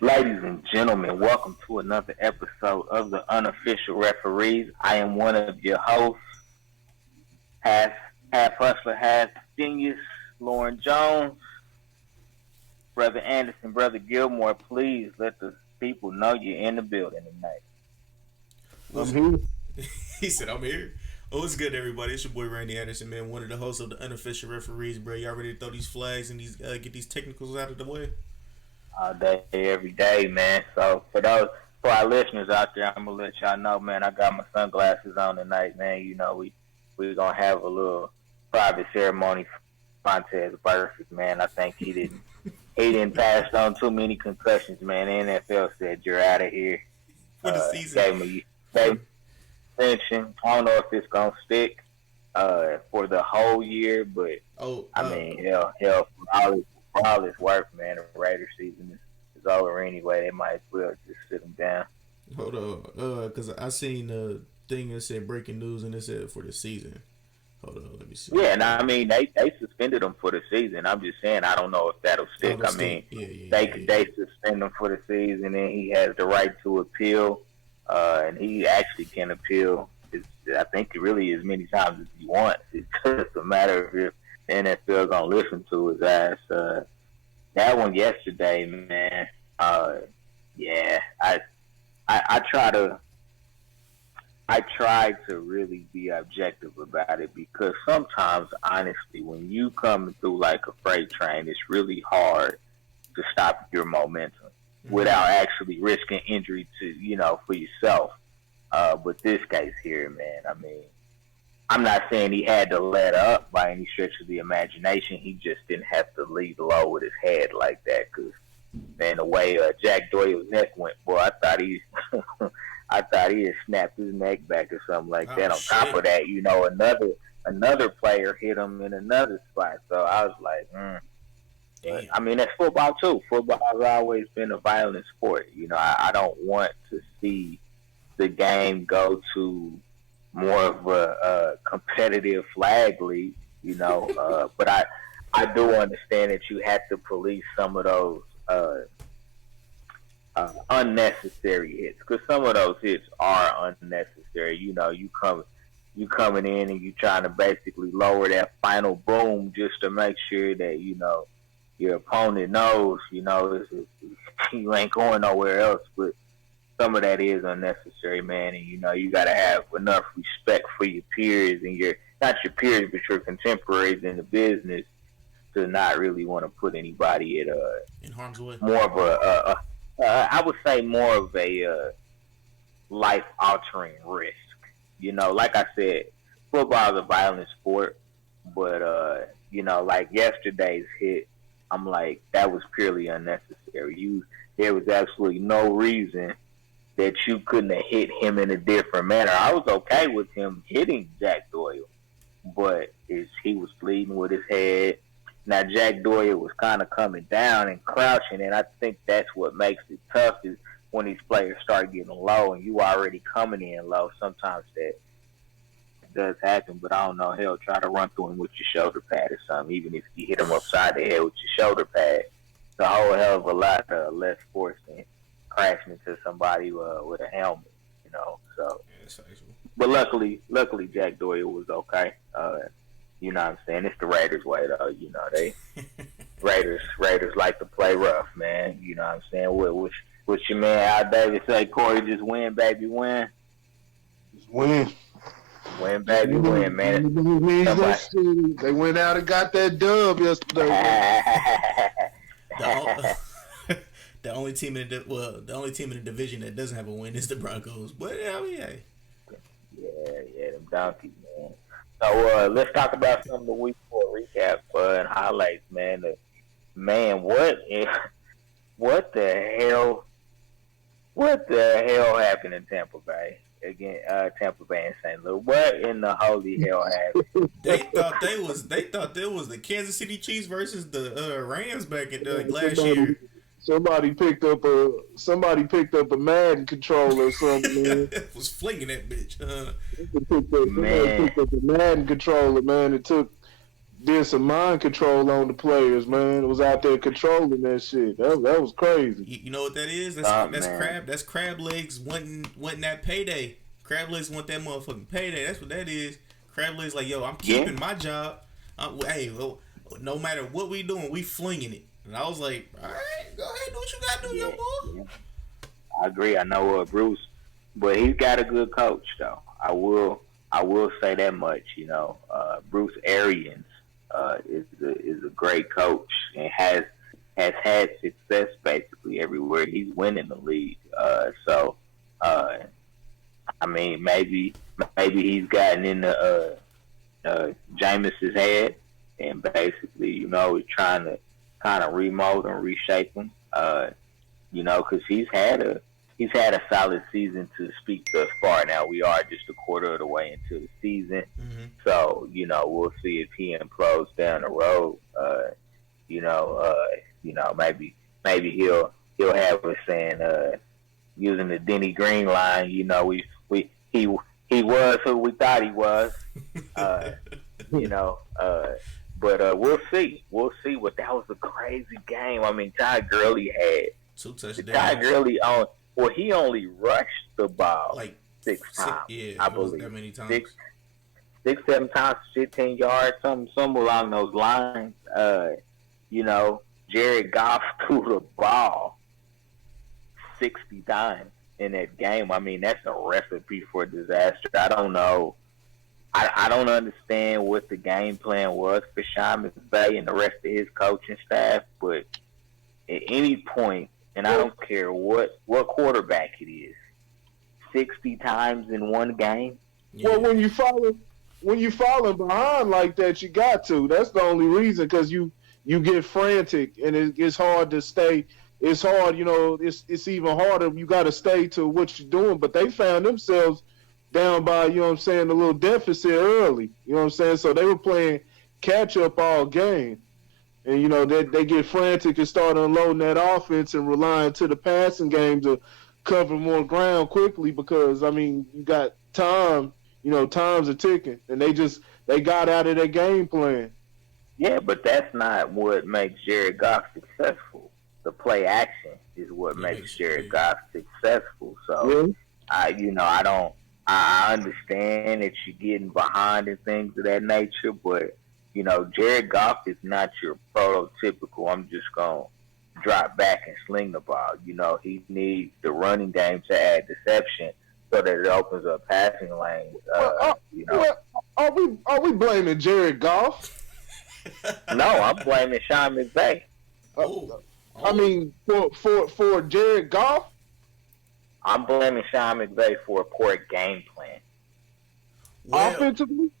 Ladies and gentlemen, welcome to another episode of the Unofficial Referees. I am one of your hosts, half hustler, half genius, Lauren Jones. Brother Anderson, Brother Gilmore, please let the people know you're in the building tonight. I'm here. He said, I'm here. Oh, what's good, everybody? It's your boy Randy Anderson, man. One of the hosts of the Unofficial Referees, bro. Y'all ready to throw these flags and get these technicals out of the way? All day, every day, man. So for our listeners out there, I'm gonna let y'all know, man. I got my sunglasses on tonight, man. You know, we gonna have a little private ceremony for Montez Burfict, man. I think he didn't pass on too many concussions, man. The NFL said you're out of here. For the season. Gave me extension. I don't know if it's gonna stick for the whole year, but I mean, hell, for all his work, man, the Raiders season is over anyway. They might as well just sit him down. Hold on, because I seen a thing that said breaking news and it said for the season. Hold on, let me see. Yeah, and I mean they suspended him for the season. I'm just saying I don't know if that'll stick. They suspend him for the season, and he has the right to appeal, and he actually can appeal. I think really as many times as he wants. It's just a matter of if the NFL gonna listen to his ass. That one yesterday, man. Yeah, I try to really be objective about it because sometimes, honestly, when you come through like a freight train, it's really hard to stop your momentum without actually risking injury for yourself. But this case here, man, I mean, I'm not saying he had to let up by any stretch of the imagination. He just didn't have to lead low with his head like that. Because, man, the way Jack Doyle's neck went, boy, I thought he had snapped his neck back or something like that. On top of that, another player hit him in another spot. So I was like, I mean, that's football too. Football has always been a violent sport. I don't want to see the game go to more of a competitive flag league, but I do understand that you have to police some of those unnecessary hits, because some of those hits are unnecessary. You coming in and you trying to basically lower that final boom just to make sure that your opponent knows you ain't going nowhere else. But some of that is unnecessary, man, and you got to have enough respect for your peers and not your peers, but your contemporaries in the business to not really want to put anybody at in harm's way. More of I would say more of a life-altering risk. Like I said, football is a violent sport, but like yesterday's hit, I'm like, that was purely unnecessary. There was absolutely no reason that you couldn't have hit him in a different manner. I was okay with him hitting Jack Doyle, but he was bleeding with his head. Now, Jack Doyle was kind of coming down and crouching, and I think that's what makes it tough is when these players start getting low and you already coming in low. Sometimes that does happen, but I don't know. Hell, try to run through him with your shoulder pad or something, even if you hit him upside the head with your shoulder pad. It's a whole hell of a lot less force than crashing into somebody with a helmet, So, but luckily, Jack Doyle was okay. You know what I'm saying? It's the Raiders' way, though. They Raiders like to play rough, man. You know what I'm saying? What your man Al Davis say? Corey, just win, baby, win. Just win. Win, baby, win, man. They went out and got that dub yesterday. The only team in the division that doesn't have a win is the Broncos. But I mean, hey. Yeah, them donkeys, man. So let's talk about some of the week 4 recap and highlights, man. What the hell happened in Tampa Bay? Again, Tampa Bay and St. Louis. What in the holy hell happened? They thought there was the Kansas City Chiefs versus the Rams back in last year. Somebody picked up a Madden controller or something. Man. Was flinging that bitch. Somebody picked up a Madden controller, man. It took did some mind control on the players, man. It was out there controlling that shit. That was crazy. You know what that is? That's crab legs wanting that payday. Crab legs want that motherfucking payday. That's what that is. Crab legs like, yo, I'm keeping my job. Hey, no matter what we doing, we flinging it. And I was like, all right, go ahead, do what you gotta do, young boy. Yeah. I agree. I know Bruce, but he's got a good coach, though. I will say that much. Bruce Arians is a great coach and has had success basically everywhere he's winning the league. I mean, maybe he's gotten into Jameis's head and basically, he's trying to kind of remold and reshape him. Because he's had a solid season to speak thus far. Now we are just a quarter of the way into the season, so we'll see if he implodes down the road. Maybe he'll have us saying using the Denny Green line. He was who we thought he was. But we'll see. We'll see. But that was a crazy game. I mean, Todd Gurley had 2 touchdowns. Todd Gurley he only rushed the ball like 6 times. I believe that many times. 6, 7 times, 15 yards, something along those lines. Jared Goff threw the ball 60 times in that game. I mean, that's a recipe for disaster. I don't know. I don't understand what the game plan was for Sean McVay and the rest of his coaching staff, but at any point, and I don't care what quarterback it is, 60 times in one game. Yeah. Well, when you falling behind like that, you got to. That's the only reason, because you get frantic and it's hard to stay. It's hard, it's even harder. You got to stay to what you're doing. But they found themselves down by, a little deficit early. So they were playing catch up all game. And, they get frantic and start unloading that offense and relying to the passing game to cover more ground quickly because, you got time, times are ticking. And they got out of their game plan. Yeah, but that's not what makes Jared Goff successful. The play action is what makes Jared Goff successful. So, I understand that you're getting behind and things of that nature, but Jared Goff is not your prototypical, I'm just going to drop back and sling the ball. He needs the running game to add deception so that it opens up passing lanes. Are we blaming Jared Goff? No, I'm blaming Sean McVay. For Jared Goff? I'm blaming Sean McVay for a poor game plan. Offensively?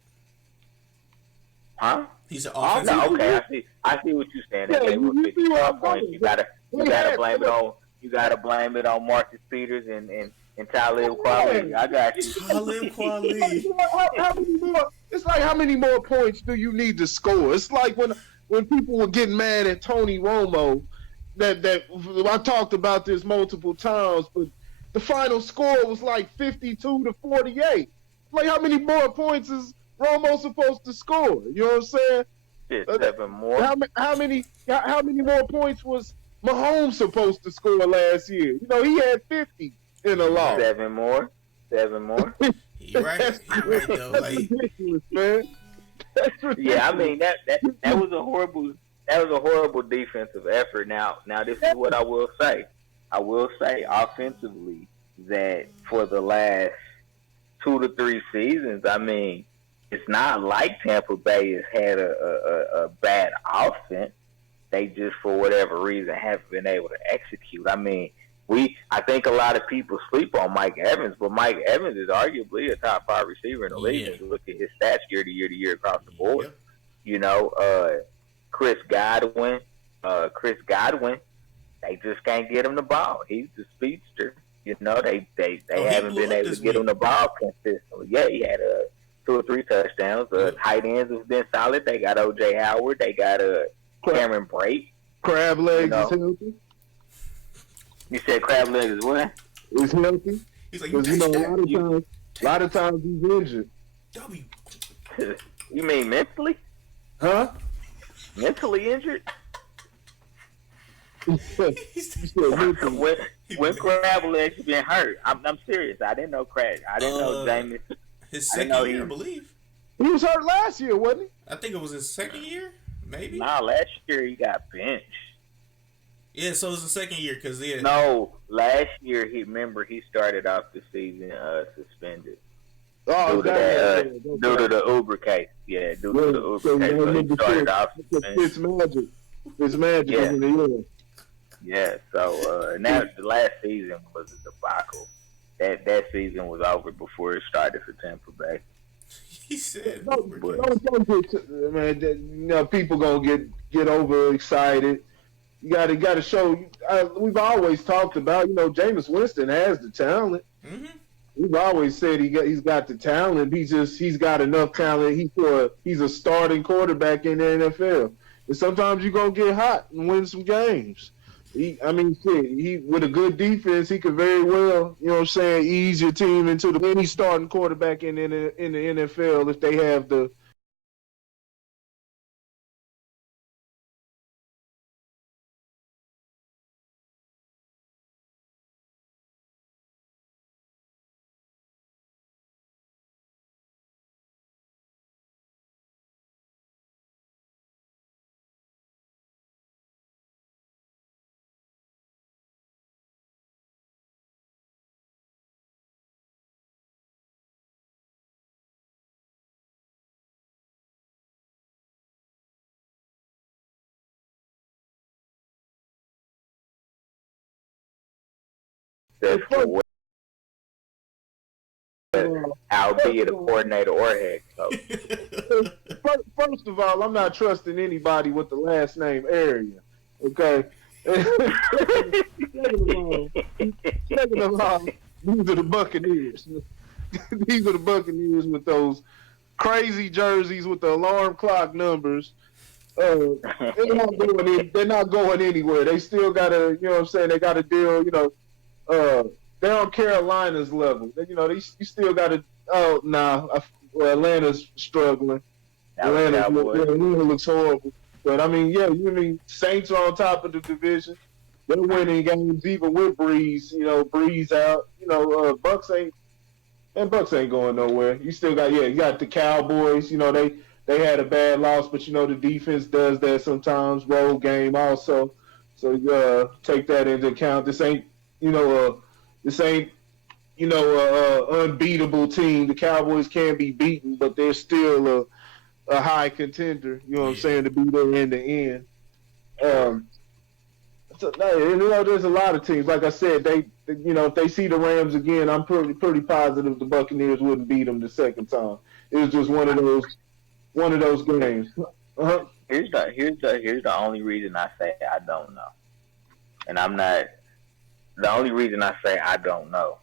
Huh? He's an offensive. No, okay, I see what you're saying. They gave him 55 points. You gotta blame it on Marcus Peters and Talib Kweli. I got you. Talib Kweli. It's like how many more points do you need to score? It's like when people were getting mad at Tony Romo. That I talked about this multiple times, but the final score was like 52-48. Like, how many more points is Romo supposed to score? You know what I'm saying? Yeah, 7 more. How many more points was Mahomes supposed to score last year? He had 50 in a loss. 7 more. You're right. Though. That's ridiculous, man. That's ridiculous. Yeah, I mean that was a horrible defensive effort. Now this is what I will say. I will say offensively that for the last 2 to 3 seasons, it's not like Tampa Bay has had a bad offense. They just, for whatever reason, haven't been able to execute. I think a lot of people sleep on Mike Evans, but Mike Evans is arguably a top 5 receiver in the league. If you look at his stats year to year across the board. Chris Godwin, they just can't get him the ball. He's the speedster. They haven't been able to get him the ball consistently. Yeah, he had 2 or 3 touchdowns. Tight ends have been solid. They got O.J. Howard. They got Cameron Brate. Crab legs is healthy. You said crab legs is what? Is healthy. He's like, a lot of times he's injured. You mean mentally? Huh? Mentally injured? You said mentally. when when Crab Legs been hurt? I'm serious. I didn't know Crab. I didn't know James. His I didn't know second year, I believe. He was hurt last year, wasn't I think it was his second year, maybe. Nah, last year he got benched. Yeah, so it was the second year because No, last year he started off the season suspended. he? Oh, Due to the Uber case. Yeah, due to the Uber case. So he started off suspended. It's magic. It's magic. Yeah. In the year. Yeah, so now the last season was a debacle. That season was over before it started for Tampa Bay. He said, don't get man. You know, people gonna get overexcited. You gotta show. We've always talked about. You know, Jameis Winston has the talent. Mm-hmm. We've always said he's got the talent. He's got enough talent. He's a starting quarterback in the NFL. And sometimes you gonna get hot and win some games. He with a good defense, he could very well, you know what I'm saying, ease your team into any starting quarterback in the NFL if they have the That's for albeit a coordinator or head coach. First of all, I'm not trusting anybody with the last name Area. Okay. Second of all, these are the Buccaneers. These are the Buccaneers with those crazy jerseys with the alarm clock numbers. They're not going anywhere. They still gotta, you know what I'm saying, they gotta deal, you know, they're on Carolina's level. You still gotta Atlanta's struggling. Atlanta looks horrible. But I mean, Saints are on top of the division. They're winning games even with Breeze, you know, Breeze out. You know, Bucks ain't going nowhere. You still got you got the Cowboys, you know, they had a bad loss, but you know the defense does that sometimes, road game also. So take that into account. This ain't unbeatable team. The Cowboys can be beaten, but they're still a high contender, you know what I'm saying, to be there in the end. There's a lot of teams. Like I said, if they see the Rams again, I'm pretty positive the Buccaneers wouldn't beat them the second time. It was just one of those games. Uh-huh. Here's the only reason I say I don't know, and I'm not. The only reason I say I don't know.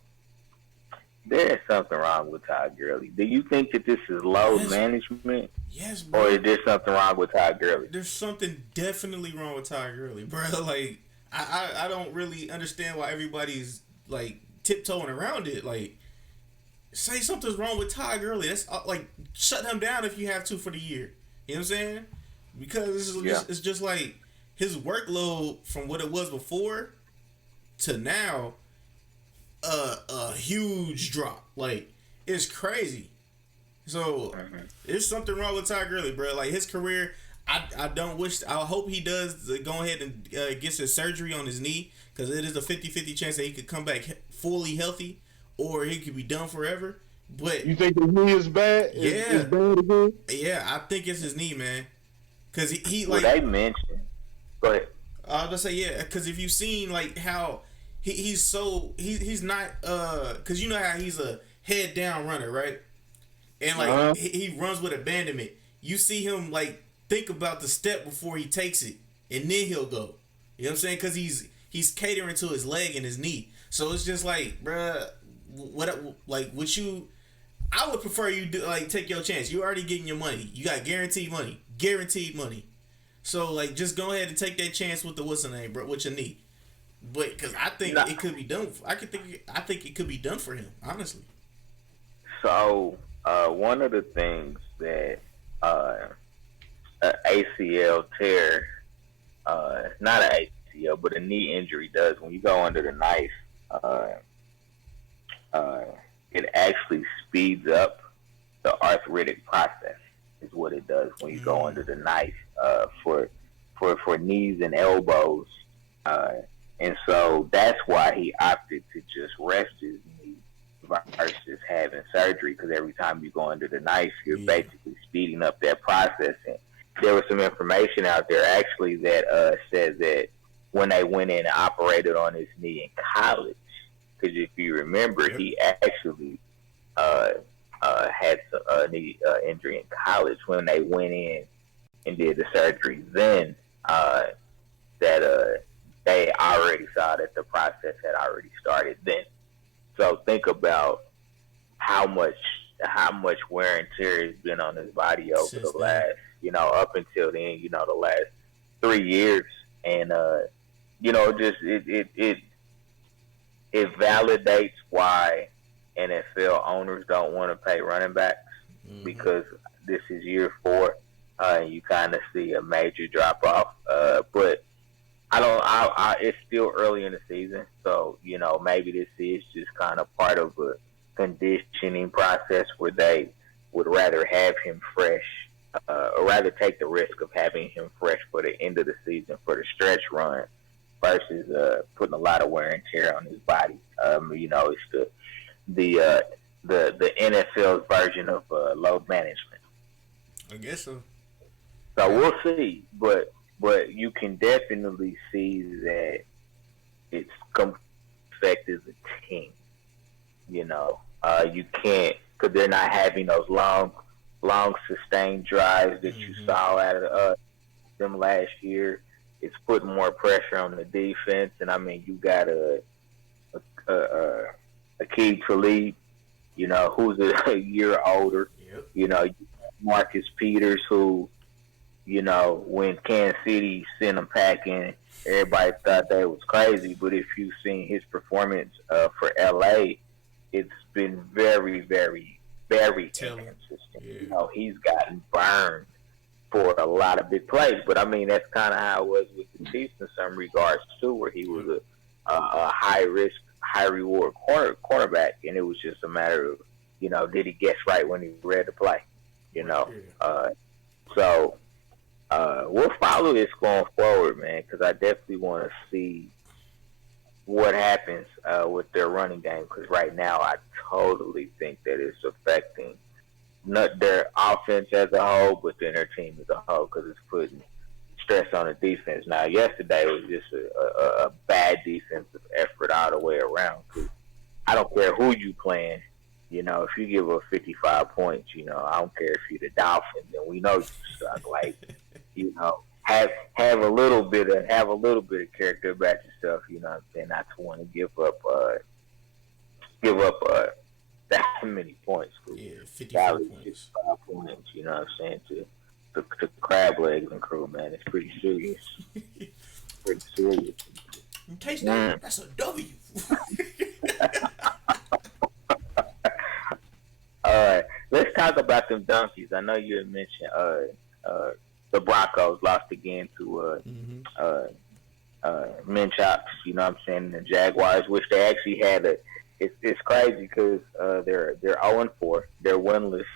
There is something wrong with Todd Gurley. Do you think that this is load management? Yes, bro. Or is there something wrong with Todd Gurley? There's something definitely wrong with Todd Gurley, bro. Like, I don't really understand why everybody's, like, tiptoeing around it. Like, say something's wrong with Todd Gurley. That's, like, shut him down if you have to for the year. You know what I'm saying? Because it's just like his workload from what it was before to now, a huge drop. Like, it's crazy. So there's something wrong with Todd Gurley, bro. Like, his career, I hope he does go ahead and gets his surgery on his knee, because it is a 50-50 chance that he could come back fully healthy, or he could be done forever. But you think his knee is bad? Yeah, is bad again? Yeah, I think it's his knee, man. Because he like, they mentioned. Go ahead. I was gonna say, yeah, because if you've seen like how he's not because you know how he's a head down runner, right? And like he runs with abandonment. You see him like think about the step before he takes it, and then he'll go. You know what I'm saying? Because he's catering to his leg and his knee. So it's just like, bruh, would you? I would prefer you take your chance. You're already getting your money. You got guaranteed money. So like, just go ahead and take that chance with the what's the name, bro, with your knee. But because I think it could be done. I think it could be done for him, honestly. So one of the things that ACL tear, not an ACL, but a knee injury does when you go under the knife. Uh, uh, it actually speeds up the arthritic process. Is what it does when you go under the knife for knees and elbows, uh, and so that's why he opted to just rest his knee versus having surgery. Because every time you go under the knife, you're basically speeding up that process. And there was some information out there actually that said that when they went in and operated on his knee in college, because if you remember, he actually had a knee injury in college when they went in and did the surgery. Then that they already saw that the process had already started then. So think about how much wear and tear has been on his body over the last, up until then, the last 3 years, and just it validates why NFL owners don't want to pay running backs because this is year 4. You kind of see a major drop off, but it's still early in the season, so maybe this is just kind of part of a conditioning process where they would rather have him fresh, or rather take the risk of having him fresh for the end of the season for the stretch run versus putting a lot of wear and tear on his body. It's the NFL's version of load management. I guess so. So we'll see, but you can definitely see that it's affected the team. You can't, because they're not having those long sustained drives that you saw out of them last year. It's putting more pressure on the defense, and I mean, you got a Aqib Talib, who's a year older. Yep. Marcus Peters, who, when Kansas City sent him packing, everybody thought that was crazy. But if you've seen his performance for LA, it's been very, very, very inconsistent. Yeah. He's gotten burned for a lot of big plays. But I mean, that's kind of how it was with the Chiefs in some regards too, where he was a high risk, high reward quarterback, and it was just a matter of, did he guess right when he was ready to play? So we'll follow this going forward, man, because I definitely want to see what happens with their running game, because right now I totally think that it's affecting not their offense as a whole, but then their team as a whole, because it's putting stress on the defense. Now, yesterday was just a bad defensive effort all the way around. Cause I don't care who you playing. If you give up 55 points, I don't care if you're the Dolphins, and we know you suck. Like, have a little bit of character about yourself. You know what I'm saying? Not to want to give up that many points. 55 points. You know what I'm saying? To Crab Legs and crew, man, it's pretty serious. Pretty serious. You taste that? That's a W. All right, let's talk about them donkeys. I know you had mentioned the Broncos lost again to Minchops, you know what I'm saying, the Jaguars, which they actually had it's crazy because they're 0-4. They're winless.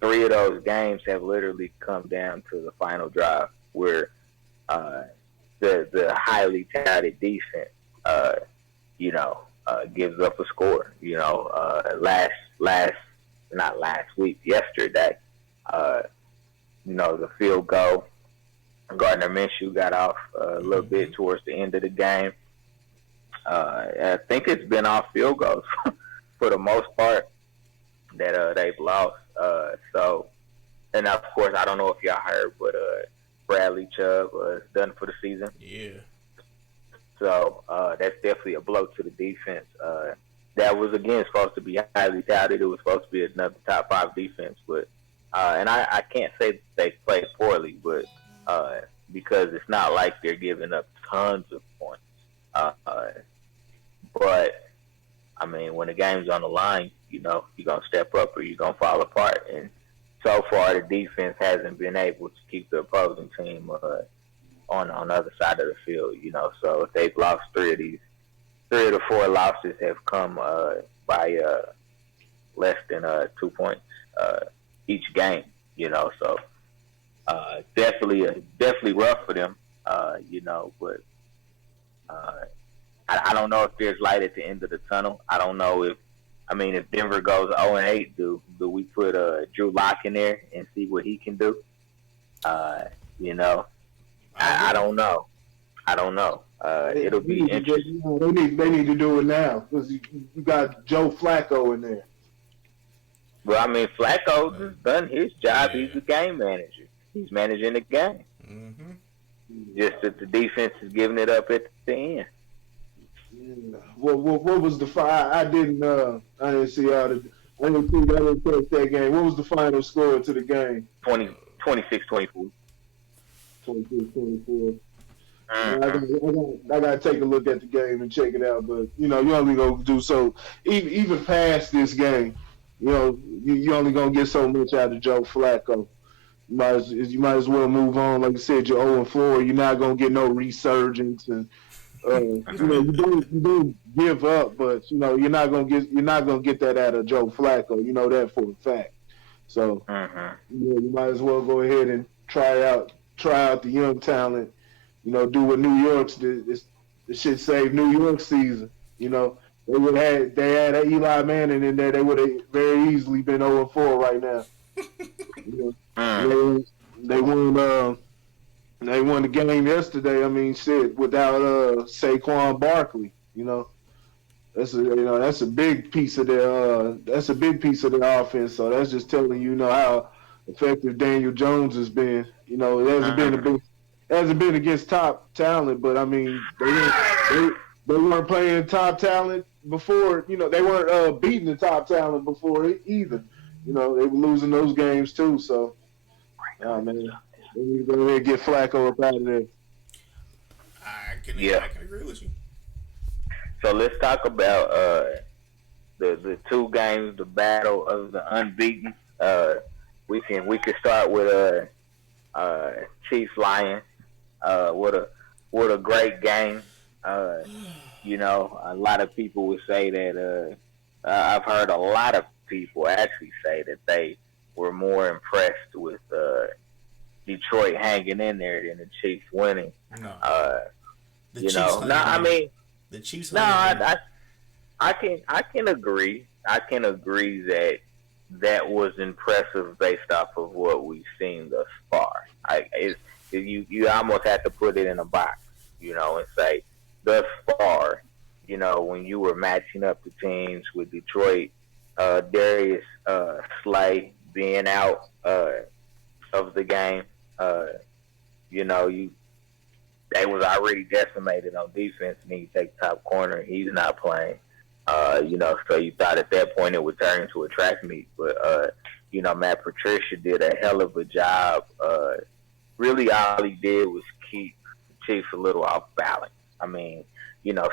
3 of those games have literally come down to the final drive where the highly touted defense, gives up a score. Yesterday, the field goal, Gardner Minshew got off a little bit towards the end of the game. I think it's been off field goals for the most part that they've lost. And of course, I don't know if y'all heard, but Bradley Chubb is done for the season. Yeah. So that's definitely a blow to the defense. That was, again, supposed to be highly touted. It was supposed to be another top 5 defense. But and I can't say that they played poorly, but because it's not like they're giving up tons of points. But, I mean, when the game's on the line, you're going to step up or you're going to fall apart. And so far the defense hasn't been able to keep the opposing team on the other side of the field. So if they've lost three of the four losses have come by less than 2 points each game. So definitely rough for them. But I don't know if there's light at the end of the tunnel. I don't know if Denver goes 0-8, do we put Drew Lock in there and see what he can do? I don't know. It'll be interesting. They need to do it now because you got Joe Flacco in there. Well, Flacco has done his job. Yeah. He's the game manager. He's managing the game. Mm-hmm. Just that the defense is giving it up at the end. Yeah. What was the final? I didn't see how the. I didn't catch that game. What was the final score to the game? 26-24. 26-24. I gotta take a look at the game and check it out. But you only gonna do so. Even past this game, you only gonna get so much out of Joe Flacco. You might as well move on. Like you said, you're 0-4. You're not gonna get no resurgence, and you don't give up. But you're not gonna get that out of Joe Flacco. You know that for a fact. So you might as well go ahead and try out the young talent. Do what New York's did. This shit saved New York's season. They had Eli Manning in there. They would have very easily been 0-4 right now. They won the game yesterday. Without Saquon Barkley. That's a big piece of their offense. So that's just telling you how effective Daniel Jones has been. It hasn't been against top talent, but they weren't playing top talent before. They weren't beating the top talent before either. They were losing those games too. So, man, they need to go ahead and get Flacco up out of there. I can agree with you. So let's talk about the two games, the battle of the unbeaten. We can start with Chiefs Lions. What a great game. A lot of people would say that I've heard a lot of people actually say that they were more impressed with Detroit hanging in there than the Chiefs winning. No. The Chiefs. No, I can agree. I can agree that was impressive based off of what we've seen thus far. You almost have to put it in a box, and say thus far, when you were matching up the teams with Detroit, Darius Slay being out of the game, they was already decimated on defense, and then you take top corner, he's not playing. So you thought at that point it would turn into a track meet, but Matt Patricia did a hell of a job. Really, all he did was keep the Chiefs a little off balance.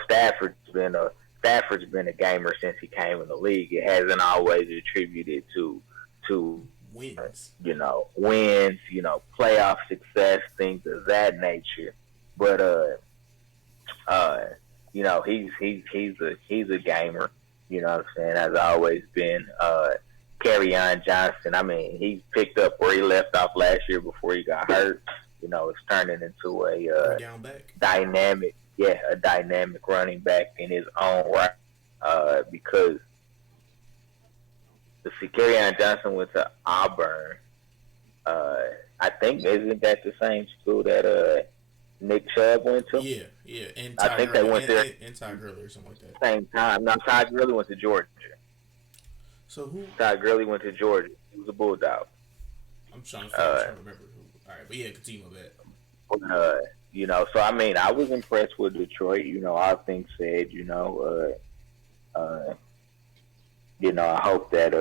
Stafford's been a gamer since he came in the league. It hasn't always attributed to wins, wins, playoff success, things of that nature. But he's a gamer. You know what I'm saying? Has always been. Kerryon Johnson, he picked up where he left off last year before he got hurt. It's turning into a dynamic running back in his own right. Because the Kerryon Johnson went to Auburn. I think isn't that the same school that Nick Chubb went to? Yeah. And I think they went there. And Todd Gurley or something like that. Same time. No, Todd Gurley went to Georgia. So who? Todd Gurley went to Georgia. He was a Bulldog. I'm trying to remember who. All right, but yeah, continue with that. So I was impressed with Detroit. All things said. I hope that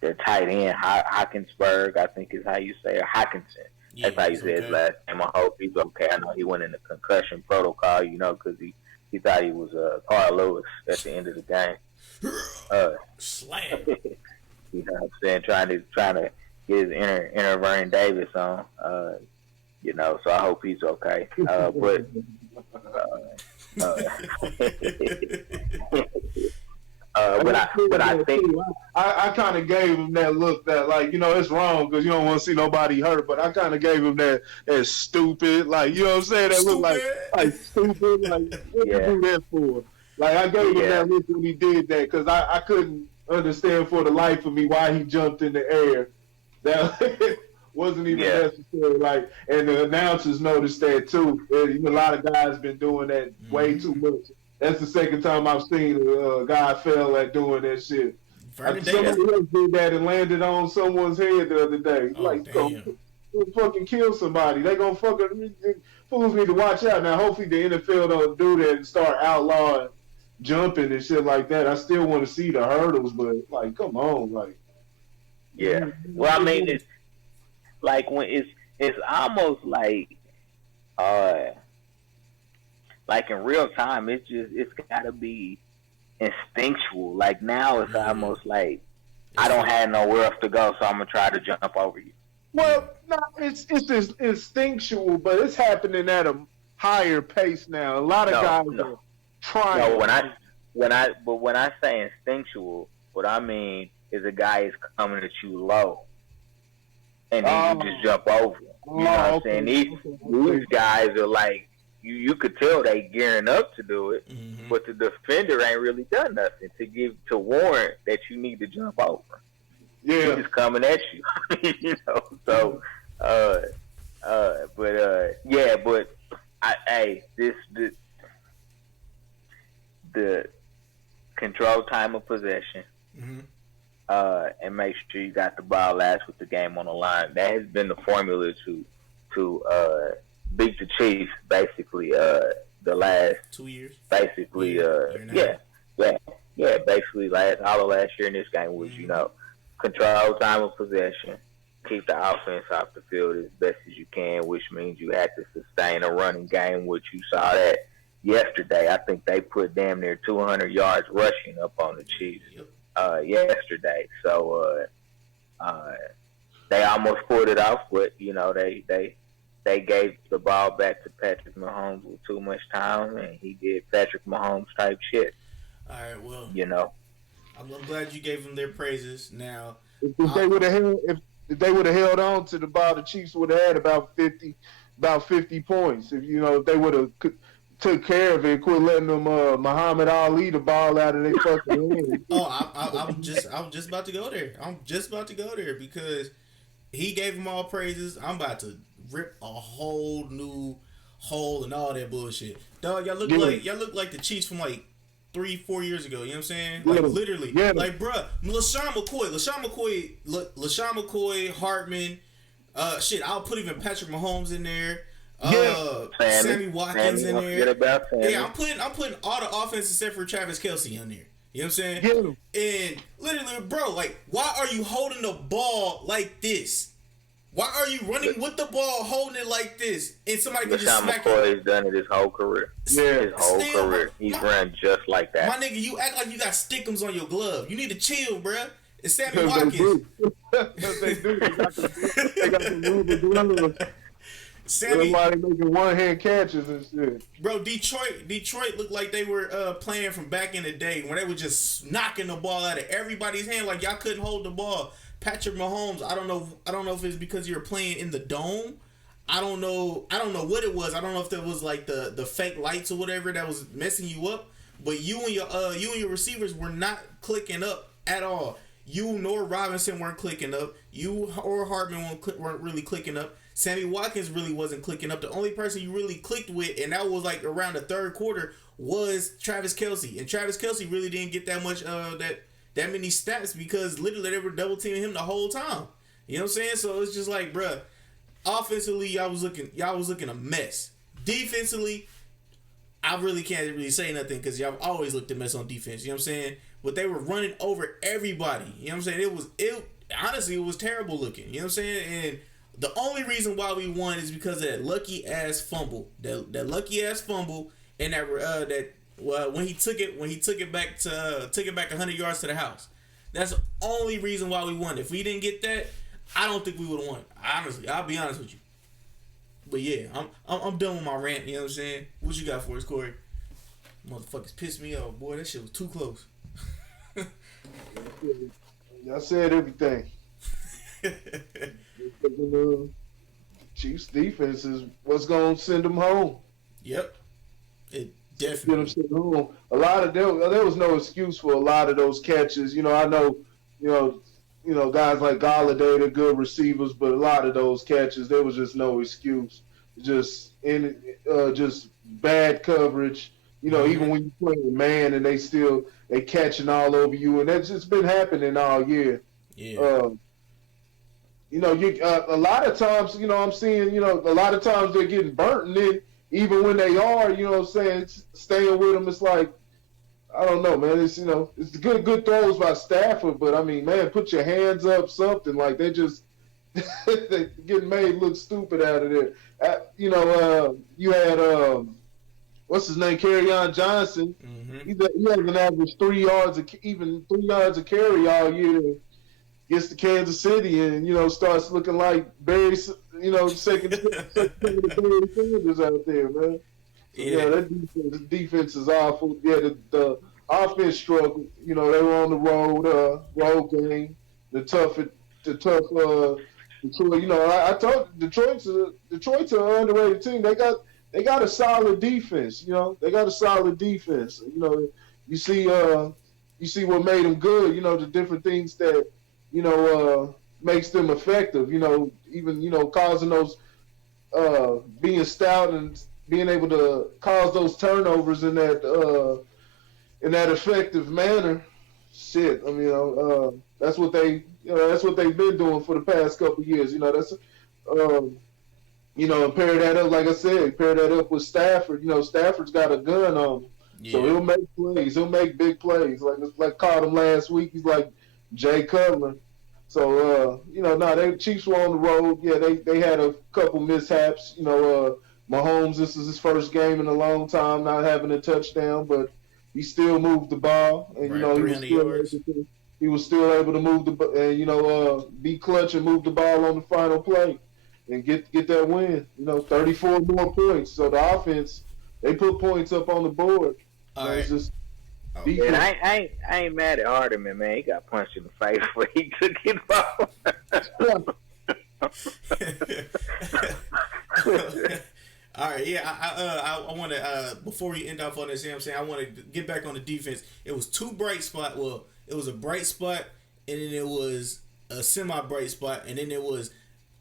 their tight end Hawkinsberg, I think is how you say it, Hawkinson. That's how you say his last name. I hope he's okay. I know he went in the concussion protocol. Because he thought he was Carl Lewis at the end of the game. Slam. You know what I'm saying? Trying to get his inner Vernon Davis on. So I hope he's okay. But uh, but I think I kind of gave him that look that like it's wrong because you don't want to see nobody hurt, but I kind of gave him that stupid like what I'm saying that look like stupid like what you do that for? Like I gave him that look when he did that because I couldn't understand for the life of me why he jumped in the air. That wasn't even necessary. Like, and the announcers noticed that too. And, a lot of guys been doing that way too much. That's the second time I've seen a guy fail at doing that shit. Somebody else did that and landed on someone's head the other day. Go fucking kill somebody. They gonna fucking fools need to watch out. Now, hopefully the NFL don't do that and start outlawing jumping and shit like that. I still want to see the hurdles, but like, come on, like. Yeah. Well, I mean, it's like when it's almost like in real time. It's gotta be instinctual. Like now, it's almost like I don't have nowhere else to go, so I'm gonna try to jump over you. Well, no, it's instinctual, but it's happening at a higher pace now. A lot of guys are trying. No, when I say instinctual, what I mean is a guy is coming at you low, and then you just jump over him. You know what I'm saying? These guys are like, you could tell they gearing up to do it, but the defender ain't really done nothing to warrant that you need to jump over. Yeah, he's just coming at you. So, the control time of possession. And make sure you got the ball last with the game on the line. That has been the formula to beat the Chiefs basically the last 2 years. Basically, basically all of last year in this game was control time of possession, keep the offense off the field as best as you can, which means you had to sustain a running game, which you saw that yesterday. I think they put damn near 200 yards rushing up on the Chiefs. Yesterday, so they almost pulled it off, but they gave the ball back to Patrick Mahomes with too much time, and he did Patrick Mahomes type shit. All right, well, I'm glad you gave them their praises. Now, if they would have held on to the ball, the Chiefs would have had about 50 points. If they would have took care of it, quit letting them Muhammad Ali the ball out of their fucking hand. I'm just about to go there. Because he gave them all praises. I'm about to rip a whole new hole and all that bullshit. Dog, y'all look like the Chiefs from like 3-4 years ago. You know what I'm saying? Like literally. Yeah. Like, bruh, LaShawn McCoy, Hartman. I'll put even Patrick Mahomes in there. Sammy Watkins in there. Yeah, I'm putting all the offense except for Travis Kelce in there. You know what I'm saying? Yeah. And literally, bro, like, why are you holding the ball like this? Why are you running with the ball, holding it like this, and somebody can just smack you? McCoy's done it his whole career. Yeah, his whole career. He's run just like that. My nigga, you act like you got stickums on your glove. You need to chill, bruh. It's Sammy Watkins. They do. They got the move. Somebody making one-hand catches and shit. Bro, Detroit looked like they were playing from back in the day when they were just knocking the ball out of everybody's hand like y'all couldn't hold the ball. Patrick Mahomes, I don't know if it's because you were playing in the dome. I don't know what it was. I don't know if that was like the fake lights or whatever that was messing you up. But you and your receivers were not clicking up at all. You nor Robinson weren't clicking up. You or Hartman weren't really clicking up. Sammy Watkins really wasn't clicking up. The only person you really clicked with, and that was like around the third quarter, was Travis Kelce. And Travis Kelce really didn't get that much that many stats because literally they were double teaming him the whole time. You know what I'm saying? So it's just like, bruh, offensively y'all was looking a mess. Defensively, I really can't really say nothing because y'all always looked a mess on defense. You know what I'm saying? But they were running over everybody. You know what I'm saying? Honestly, it was terrible looking. You know what I'm saying? And the only reason why we won is because of that lucky ass fumble. That lucky ass fumble, and when he took it back 100 yards to the house. That's the only reason why we won. If we didn't get that, I don't think we would have won. Honestly, I'll be honest with you. But yeah, I'm done with my rant. You know what I'm saying? What you got for us, Corey? Motherfuckers pissed me off, boy. That shit was too close. I said everything. Chiefs defense is what's gonna send them home. Yep, it definitely. Get them sent home. A lot of there was no excuse for a lot of those catches. I know, guys like Galladay, they're good receivers, but a lot of those catches, there was just no excuse. Just bad coverage. Even when you play a man and they catching all over you, and that's just been happening all year. Yeah. A lot of times, I'm seeing, a lot of times they're getting burnt, and then even when they are, staying with them, it's like, I don't know, man. It's it's good throws by Stafford, but I mean, man, put your hands up, something like they just they getting made look stupid out of there. You had what's his name, Kerryon Johnson. Mm-hmm. He hasn't averaged 3 yards, even 3 yards of carry all year. Gets to Kansas City and starts looking like Barry, second Barry Sanders out there, man. Yeah, that defense is awful. Yeah, the offense struggled. They were on the road game. The tough Detroit. I told Detroit's an underrated team. They got a solid defense. They got a solid defense. You see what made them good. The different things that makes them effective. Even causing those being stout and being able to cause those turnovers in that effective manner. Shit, I mean, that's what they've been doing for the past couple of years. That's pair that up, like I said, pair that up with Stafford. Stafford's got a gun on him, so he'll make plays. He'll make big plays. Like caught him last week. He's like Jay Cutler. So they Chiefs were on the road. Yeah, they had a couple mishaps. Mahomes, this is his first game in a long time not having a touchdown, but he still moved the ball, and he was still able to move be clutch and move the ball on the final play and get that win. 34 more points. So the offense, they put points up on the board. All right. And I ain't mad at Hardeman, man. He got punched in the face when he took it off. All right, yeah. I want to before we end off on this, I'm saying I want to get back on the defense. It was two bright spots. Well, it was a bright spot, and then it was a semi-bright spot, and then it was,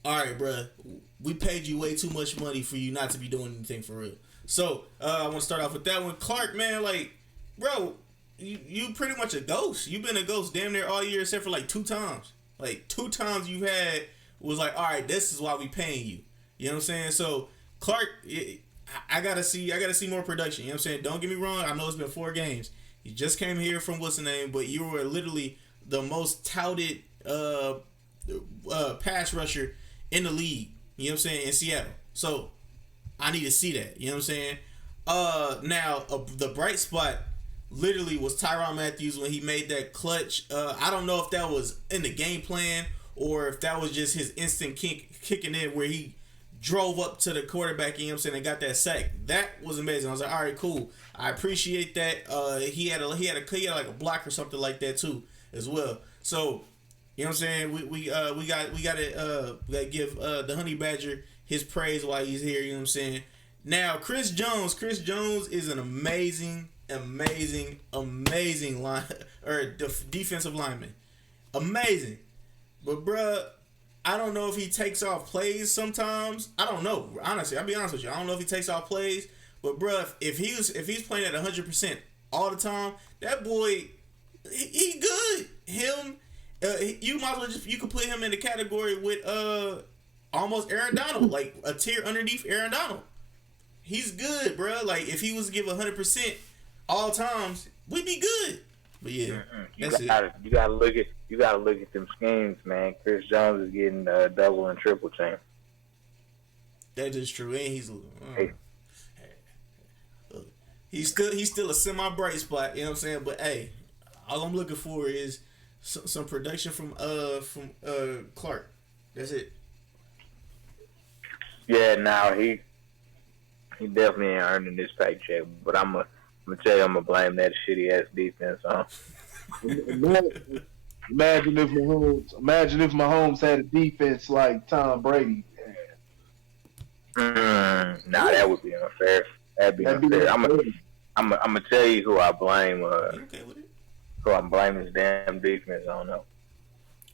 all right, bro. We paid you way too much money for you not to be doing anything for real. So I want to start off with that one, Clark. Man, like, bro, you pretty much a ghost. You've been a ghost damn near all year except for like 2 times. Like 2 times you had was like, all right, this is why we paying you. You know what I'm saying? So Clark, I gotta see more production. You know what I'm saying? Don't get me wrong. I know it's been 4 games. You just came here from what's the name, but you were literally the most touted pass rusher in the league. You know what I'm saying? In Seattle. So I need to see that. You know what I'm saying? Now the bright spot literally was Tyrann Mathieu when he made that clutch. I don't know if that was in the game plan or if that was just his instant kicking in where he drove up to the quarterback, you know what I'm saying, and got that sack. That was amazing. I was like, all right, cool. I appreciate that. He had like a block or something like that too, as well. So, you know what I'm saying? We gotta give the Honey Badger his praise while he's here. You know what I'm saying? Now, Chris Jones is an amazing line defensive lineman. Amazing, but bruh, I don't know if he takes off plays sometimes. I don't know. Honestly, I'll be honest with you. I don't know if he takes off plays. But bruh, if he's playing at 100% all the time, that boy, he good. Him, you might as well you could put him in the category with almost Aaron Donald, like a tier underneath Aaron Donald. He's good, bruh. Like if he was to give 100% all times, we'd be good. But yeah, you gotta look at them schemes, man. Chris Jones is getting double and triple team. That is true, and he's still a semi bright spot. You know what I'm saying? But hey, all I'm looking for is some production from Clark. That's it. Yeah, now he definitely ain't earning this paycheck, but I'm gonna tell you, I'm gonna blame that shitty ass defense on. Imagine if Mahomes had a defense like Tom Brady. Nah, that would be unfair. That'd be That'd be unfair. unfair. I'm gonna tell you who I blame. You okay with it? Who I'm blaming this damn defense on though.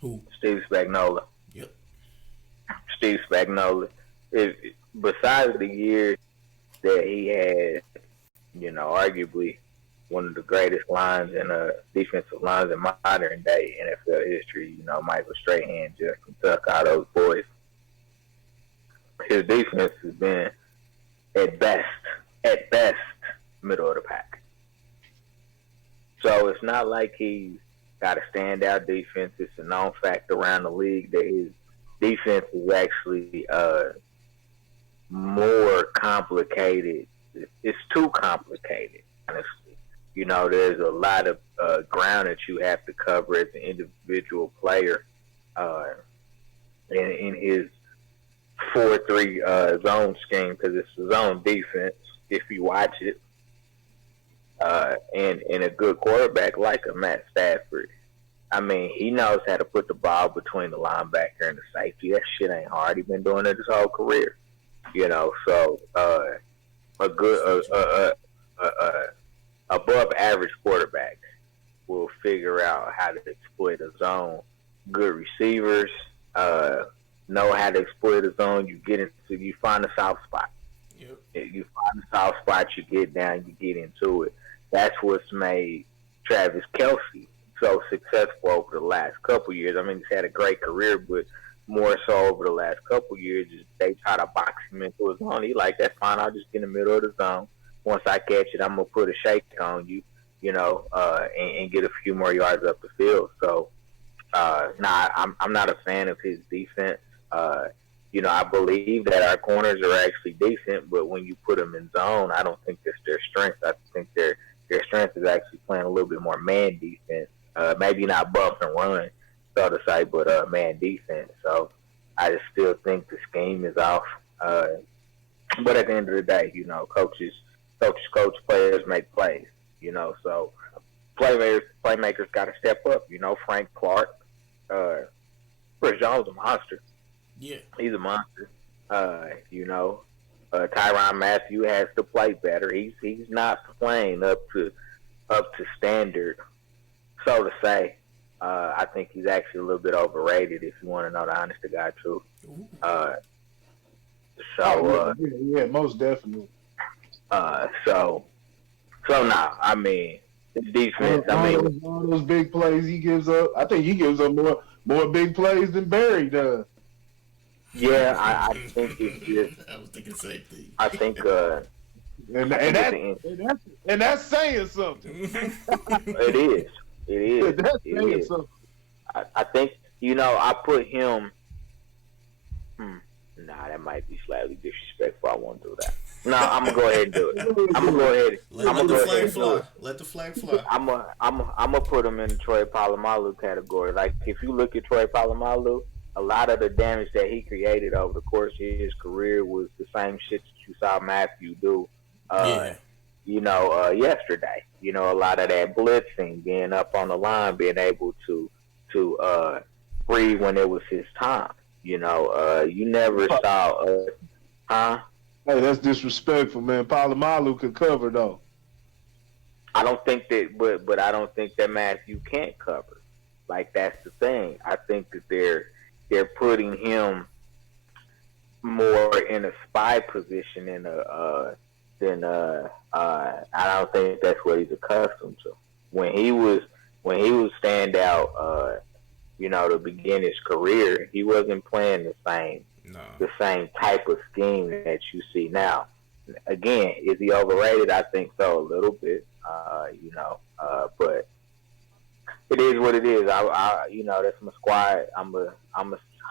Who? Steve Spagnuolo. Yep. Steve Spagnuolo. Besides the years that he had, arguably one of the greatest lines in defensive lines in modern day NFL history. Michael Strahan, Justin Tuck, all those boys. His defense has been at best, middle of the pack. So it's not like he's got a standout defense. It's a known fact around the league that his defense is actually more complicated. It's too complicated, honestly. There's a lot of ground that you have to cover as an individual player in his 4-3 zone scheme, because it's a zone defense if you watch it. And a good quarterback like a Matt Stafford, I mean, he knows how to put the ball between the linebacker and the safety. That shit ain't hard. He's been doing it his whole career. So a good above average quarterback will figure out how to exploit a zone. Good receivers know how to exploit a zone. You find a soft spot. Yep. You find a soft spot, you get down, you get into it. That's what's made Travis Kelce so successful over the last couple years. I mean, he's had a great career, but more so over the last couple years, they try to box him into a zone. He like, that's fine, I'll just get in the middle of the zone. Once I catch it, I'm going to put a shake on you, and get a few more yards up the field. So, I'm not a fan of his defense. I believe that our corners are actually decent, but when you put them in zone, I don't think that's their strength. I think their strength is actually playing a little bit more man defense. Maybe not buff and run, so to say, but man defense. So I just still think the scheme is off. But at the end of the day, coaches coach, players make plays. So playmakers got to step up. Frank Clark, Chris Jones, a monster. Yeah, he's a monster. Tyrann Mathieu has to play better. He's not playing up to standard, so to say. I think he's actually a little bit overrated, if you want to know the honest to God truth. Yeah, most definitely. So now, I mean, the defense. All those big plays he gives up. I think he gives up more big plays than Barry does. Yeah, I think it's just. I was thinking the same thing. I think, and that's saying something. It is. That's saying something. I think I put him. Nah, that might be slightly disrespectful. I won't do that. No, I'm gonna go ahead and do it. I'm gonna go ahead. Let the flag fly. Let the flag fly. I'm gonna put him in the Troy Polamalu category. Like, if you look at Troy Polamalu, a lot of the damage that he created over the course of his career was the same shit that you saw Matthew do. Yesterday. A lot of that blitzing, being up on the line, being able to breathe when it was his time. You never saw, Hey, that's disrespectful, man. Polamalu could cover though. I don't think that, but I don't think that Matthew can't cover. Like, that's the thing. I think that they're putting him more in a spy position than I don't think that's what he's accustomed to. When he was standout, to begin his career, he wasn't playing the same type of scheme that you see now. Again, is he overrated? I think so, a little bit. But it is what it is. That's my squad. I'm a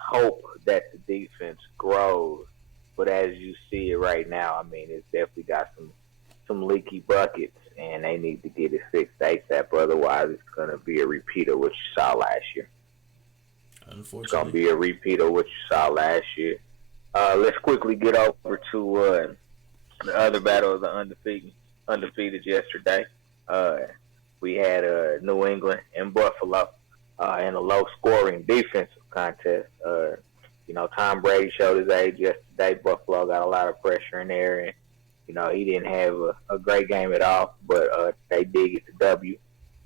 hope that the defense grows, but as you see it right now, I mean, it's definitely got some leaky buckets, and they need to get it fixed ASAP. Otherwise, it's going to be a repeat of what you saw last year. It's gonna Unfortunately. be a repeat of what you saw last year. Let's quickly get over to the other battle of the undefeated yesterday. Uh, we had New England and Buffalo in a low scoring defensive contest. Tom Brady showed his age yesterday. Buffalo got a lot of pressure in there, and he didn't have a great game at all, but they did get the W.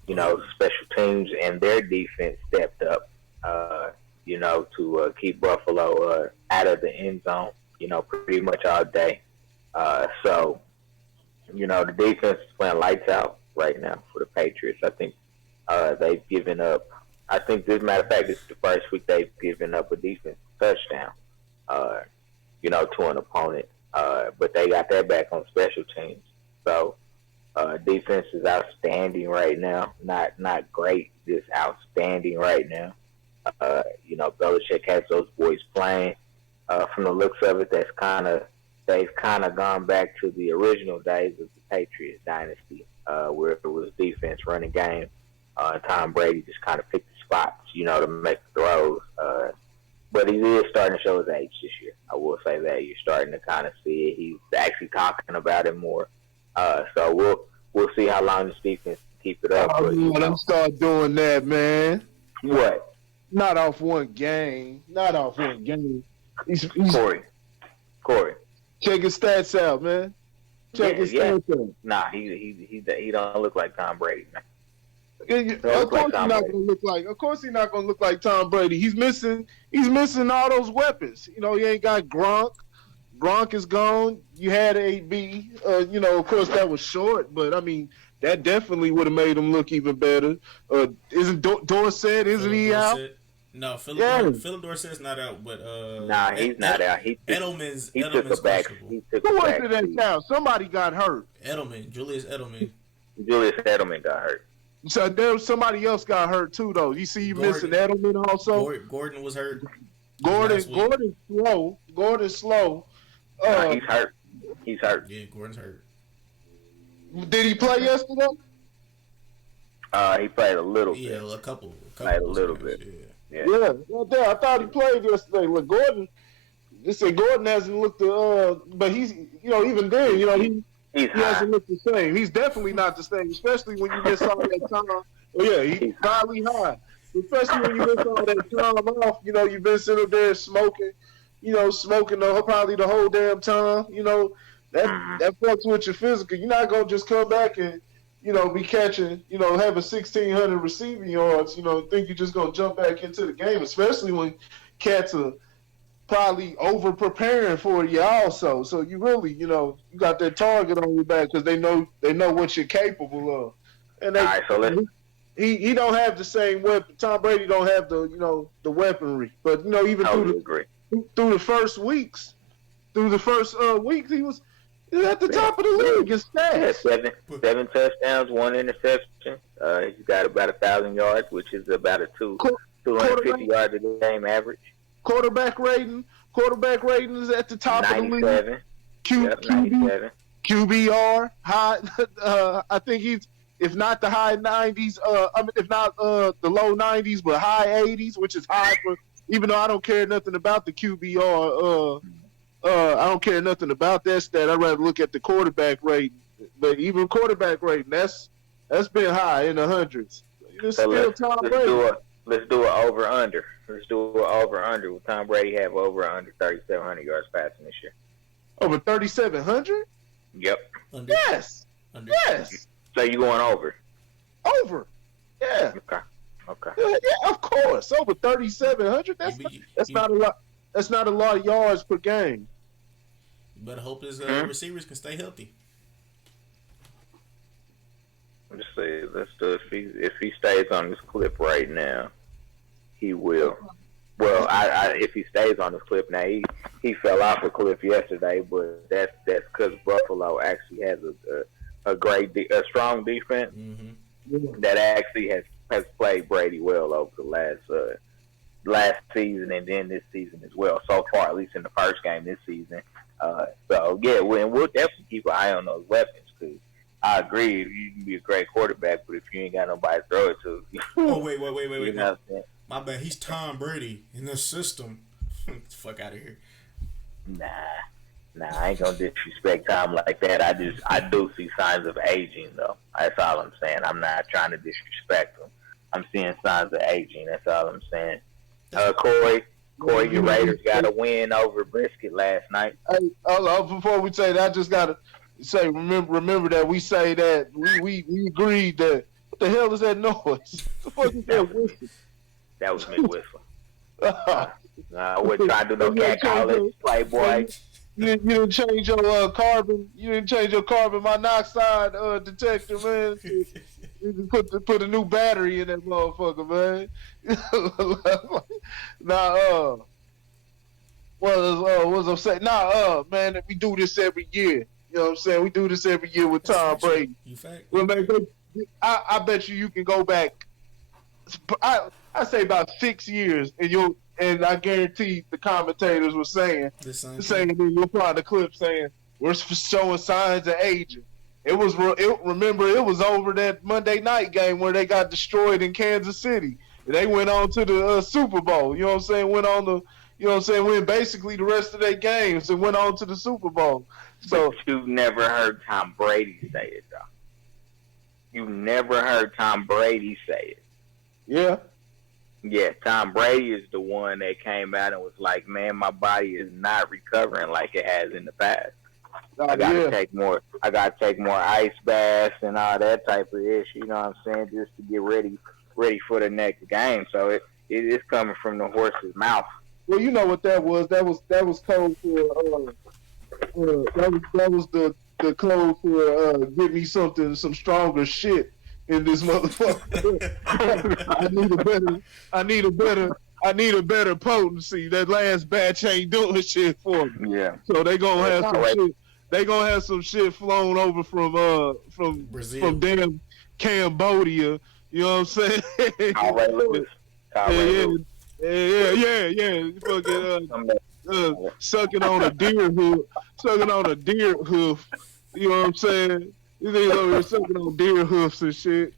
Special teams and their defense stepped up, to keep Buffalo out of the end zone, pretty much all day. The defense is playing lights out right now for the Patriots. I think they've given up. I think, as a matter of fact, this is the first week they've given up a defensive touchdown, to an opponent. But they got that back on special teams. So defense is outstanding right now. Not great, just outstanding right now. Belichick has those boys playing. From the looks of it, they've kind of gone back to the original days of the Patriots dynasty, where it was defense running game. Tom Brady just kind of picked the spots, to make the throws. But he is starting to show his age this year. I will say that you're starting to kind of see it. He's actually talking about it more. So we'll see how long this defense can keep it up. Let him start doing that, man. What? Not off one game. He's Corey. Check his stats out, man. Check his stats out. Nah, he don't look like Tom Brady, man. Of course he's not gonna look like Tom Brady. He's missing all those weapons. He ain't got Gronk. Gronk is gone. You had AB. Of course that was short, but I mean that definitely would have made him look even better. Isn't Dorsett? Isn't he out? No, Philip Dorsett's not out, but nah, he's not out. Edelman's took a back. questionable. Who was it that now? Somebody got hurt. Julius Edelman got hurt. So there was somebody else got hurt too, though. You see, missing Edelman also. Gordon was hurt. Gordon's slow. He's hurt. Yeah, Gordon's hurt. Did he play yesterday? He played a little bit. Yeah, a couple played a little bit. Yeah. I thought he played yesterday. Look, Gordon. They say Gordon hasn't looked, but he's, even then, he hasn't looked the same. He's definitely not the same, especially when you miss all that time. He's probably high. Especially when you miss all that time off. You've been sitting up there smoking, probably the whole damn time. That fucks with your physical. You're not going to just come back and, be catching, having 1,600 receiving yards, think you're just going to jump back into the game, especially when cats are probably over preparing for you also. So you really, you got that target on your back because they know what you're capable of. And all right, so he don't have the same weapon. Tom Brady don't have the weaponry. But even through the first weeks, he was at the top of the league in stats. Yeah, 7 touchdowns, 1 interception. He's got about 1,000 yards, which is about a 250 yards a game average. Quarterback rating is at the top 97. of the league. 97. QBR high. I think he's, if not the high 90s, if not the low 90s, but high 80s, which is high for. Even though I don't care nothing about the QBR, I don't care nothing about that stat. I'd rather look at the quarterback rating. But even quarterback rating, that's been high in the hundreds. It's still Tom Brady. Let's do an over-under. Will Tom Brady have over under 3,700 yards passing this year? Over 3,700? Yep. Under. Yes. Under. Yes. So you going over? Over. Yeah. Okay. Yeah, of course. Over 3,700. That's not a lot. That's not a lot of yards per game. You better hope his receivers can stay healthy. Let's see. If he stays on this clip right now, he will. Well, if he stays on this clip now, he fell off the cliff yesterday, but that's because Buffalo actually has a strong defense that actually has played Brady well over the last season and then this season as well. So far, at least in the first game this season. We'll definitely keep an eye on those weapons because I agree you can be a great quarterback, but if you ain't got nobody to throw it to, Oh wait. You know what I'm saying? My I bet he's Tom Brady in the system. Fuck out of here. Nah, I ain't gonna disrespect Tom like that. I do see signs of aging though. That's all I'm saying. I'm not trying to disrespect him. I'm seeing signs of aging. That's all I'm saying. Corey, your Raiders got a win over Brisket last night. Hey, before we say that, I just gotta say, remember that we say that we agreed that what the hell is that noise? What the fuck is that whistling? That was me whistling. I wasn't trying to do no cat college, Playboy. You didn't change your carbon. You didn't change your carbon monoxide detector, man. You put a new battery in that motherfucker, man. What was I saying? Man, we do this every year. You know what I'm saying? We do this every year with Tom Brady. Well, man, I bet you can go back. I say about 6 years, and I guarantee the commentators were saying you'll find the clip saying we're showing signs of aging. Remember it was over that Monday night game where they got destroyed in Kansas City. They went on to the Super Bowl. You know what I'm saying? Went basically the rest of their games and went on to the Super Bowl. So but you've never heard Tom Brady say it though. You never heard Tom Brady say it. Yeah. Yeah, Tom Brady is the one that came out and was like, "Man, my body is not recovering like it has in the past. I gotta take more. I gotta take more ice baths and all that type of ish. You know what I'm saying? Just to get ready for the next game. So it is coming from the horse's mouth. Well, you know what that was. That was code for that was the code for give me some stronger shit in this motherfucker. I need a better potency. That last batch ain't doing shit for me. Yeah. So they gonna have some shit. They gonna have some shit flown over from Brazil, from damn Cambodia. You know what I'm saying? Yeah. Fucking sucking on a deer hoof. You know what I'm saying? These niggas over here sucking on deer hoofs and shit.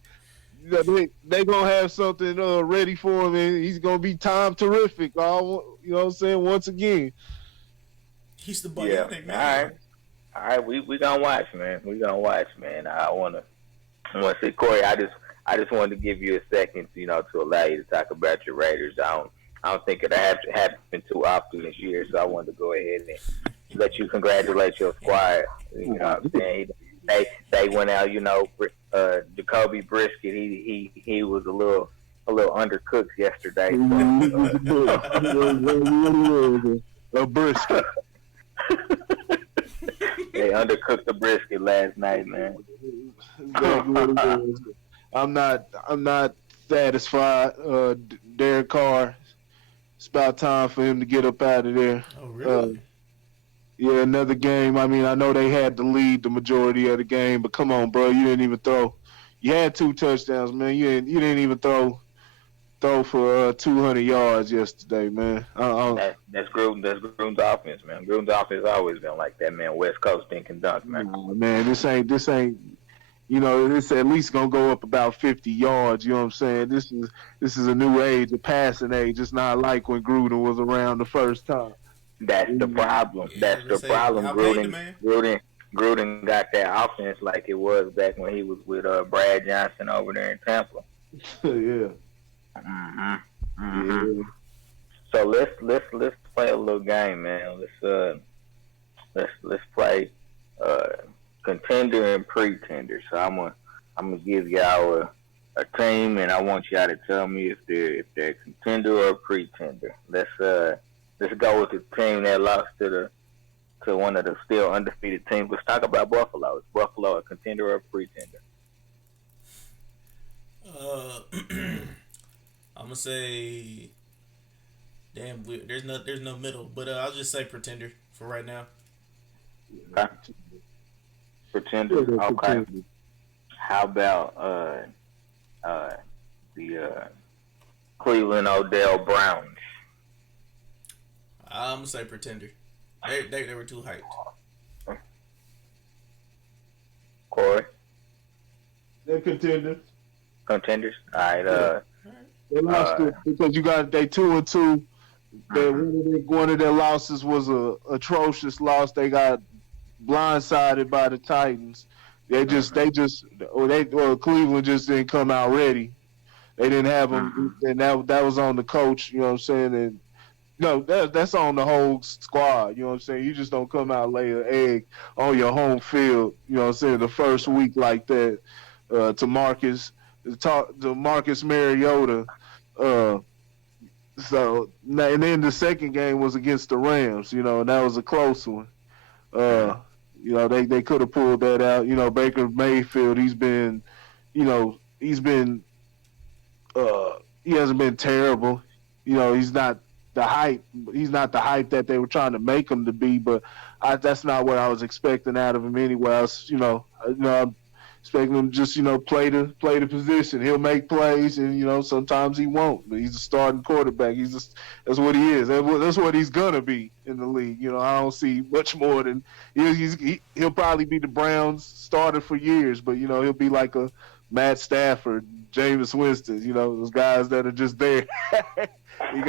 They gonna have something ready for him, and he's gonna be time terrific. You know what I'm saying? Once again, he's the bionic man. All right, we gonna watch, man. I wanna say, Corey. I just wanted to give you a second, to allow you to talk about your Raiders. I don't think it happened too often this year, so I wanted to go ahead and let you congratulate your squad. You know what I'm saying? They went out, Jacoby Brisket. He was a little undercooked yesterday. A brisket. They undercooked the brisket last night, man. I'm not satisfied. Derek Carr. It's about time for him to get up out of there. Oh, really? Yeah, another game. I mean, I know they had the lead the majority of the game, but come on, bro, you didn't even throw. You had 2 touchdowns, man. You didn't even throw for 200 yards yesterday, man. That's Gruden's offense, man. Gruden's offense always been like that, man. West Coast didn't conduct, man. Nah, man, this ain't. This at least gonna go up about 50 yards. You know what I'm saying? This is a new age, a passing age. It's not like when Gruden was around the first time. That's the problem. That's the problem. Gruden got that offense like it was back when he was with Brad Johnson over there in Tampa. Yeah. Yeah. So let's play a little game, man. Let's play contender and pretender. So I'm gonna give y'all a team, and I want y'all to tell me if they're a contender or a pretender. Let's go with the team that lost to one of the still undefeated teams. Let's talk about Buffalo. Is Buffalo a contender or a pretender? I'm gonna say, damn, there's no middle, but I'll just say pretender for right now. Okay. Pretender. Okay. How about the Cleveland Odell Browns? I'm gonna say pretender. They were too hyped. Corey? They're contenders. Contenders. All right. They lost it because they 2-2. One of their losses was a atrocious loss. They got blindsided by the Titans. Cleveland just didn't come out ready. They didn't have them, and that was on the coach. You know what I'm saying? And no, that's on the whole squad. You know what I'm saying? You just don't come out lay an egg on your home field. You know what I'm saying? The first week like that to Marcus Mariota. And then the second game was against the Rams. You know, and that was a close one. You know, they could have pulled that out. You know, Baker Mayfield, he hasn't been terrible. You know, he's not the hype that they were trying to make him to be, but that's not what I was expecting out of him anyway. I'm expecting him to just, play the position. He'll make plays, and sometimes he won't. But he's a starting quarterback. That's what he is. That's what he's gonna be in the league. I don't see much more than he'll probably be the Browns starter for years. But he'll be like a Matt Stafford, Jameis Winston. Those guys that are just there. He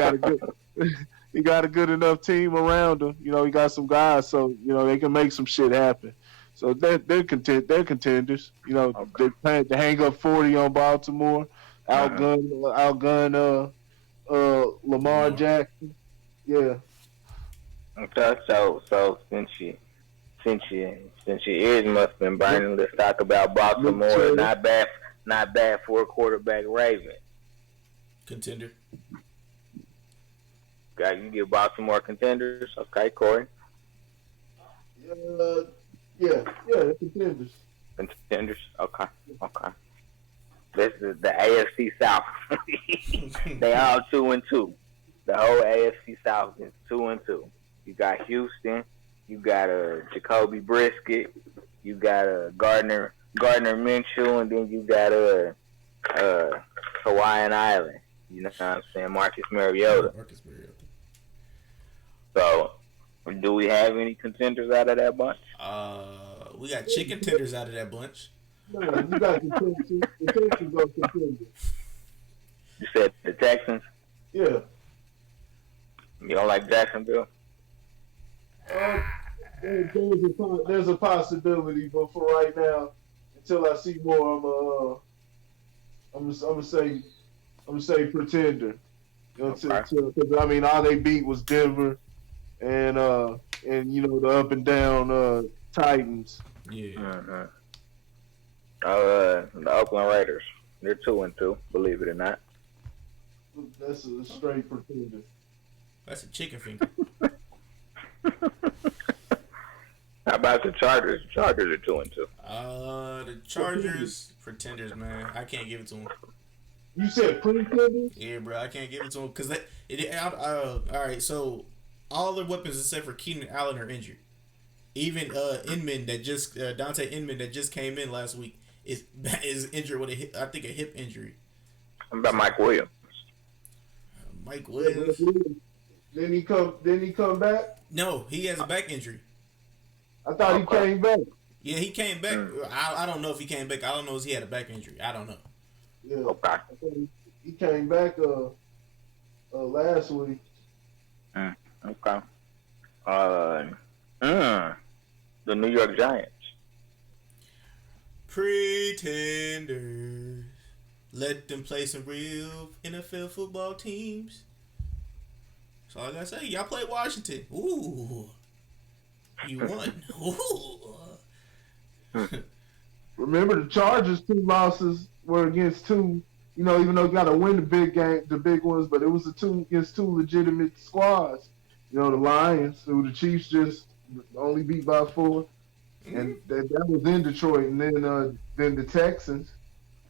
got a good enough team around him. He got some guys, so they can make some shit happen. So they're contenders. They plan to hang up 40 on Baltimore, outgun Lamar Jackson. Yeah. Okay, so since your ears must have been burning, let's talk about Baltimore. Not bad for a quarterback Raven. Contender. You give Baltimore contenders. Okay, Corey. Yeah, contenders. Contenders. Okay. This is the AFC South. They all 2-2. The whole AFC South is 2-2. You got Houston. You got Jacoby Brisket. You got Gardner Minshew, and then you got Hawaiian Island. You know what I'm saying? Marcus Mariota. So, do we have any contenders out of that bunch? We got chicken tenders out of that bunch. No, you got the Texans are contenders. You said the Texans? Yeah. You don't like Jacksonville? There's a possibility, but for right now, until I see more, I'm gonna say pretender. Because all they beat was Denver, and the up and down Titans. Yeah. The Oakland Raiders. They're 2-2. Believe it or not. That's a straight pretender. That's a chicken finger. How about the Chargers? Chargers are 2-2. The Chargers pretenders, man. I can't give it to them. You said pretenders? Yeah, bro. I can't give it to them because all right. So all their weapons except for Keenan Allen are injured. Even Inman Dante Inman that just came in last week is injured with a hip injury. What about Mike Williams? Mike Williams. Didn't he come back? No, he has a back injury. I thought he came back. Yeah, he came back. I don't know if he came back. I don't know if he had a back injury. I don't know. Yeah. Okay. He came back last week. Okay. The New York Giants. Pretenders. Let them play some real NFL football teams. That's all I gotta say. Y'all play Washington. Ooh. You won. Ooh. Remember the Chargers' 2 losses were against 2. Even though you got to win the big ones, but it was against 2 legitimate squads. The Lions, who the Chiefs just only beat by 4, and that was in Detroit. And then the Texans.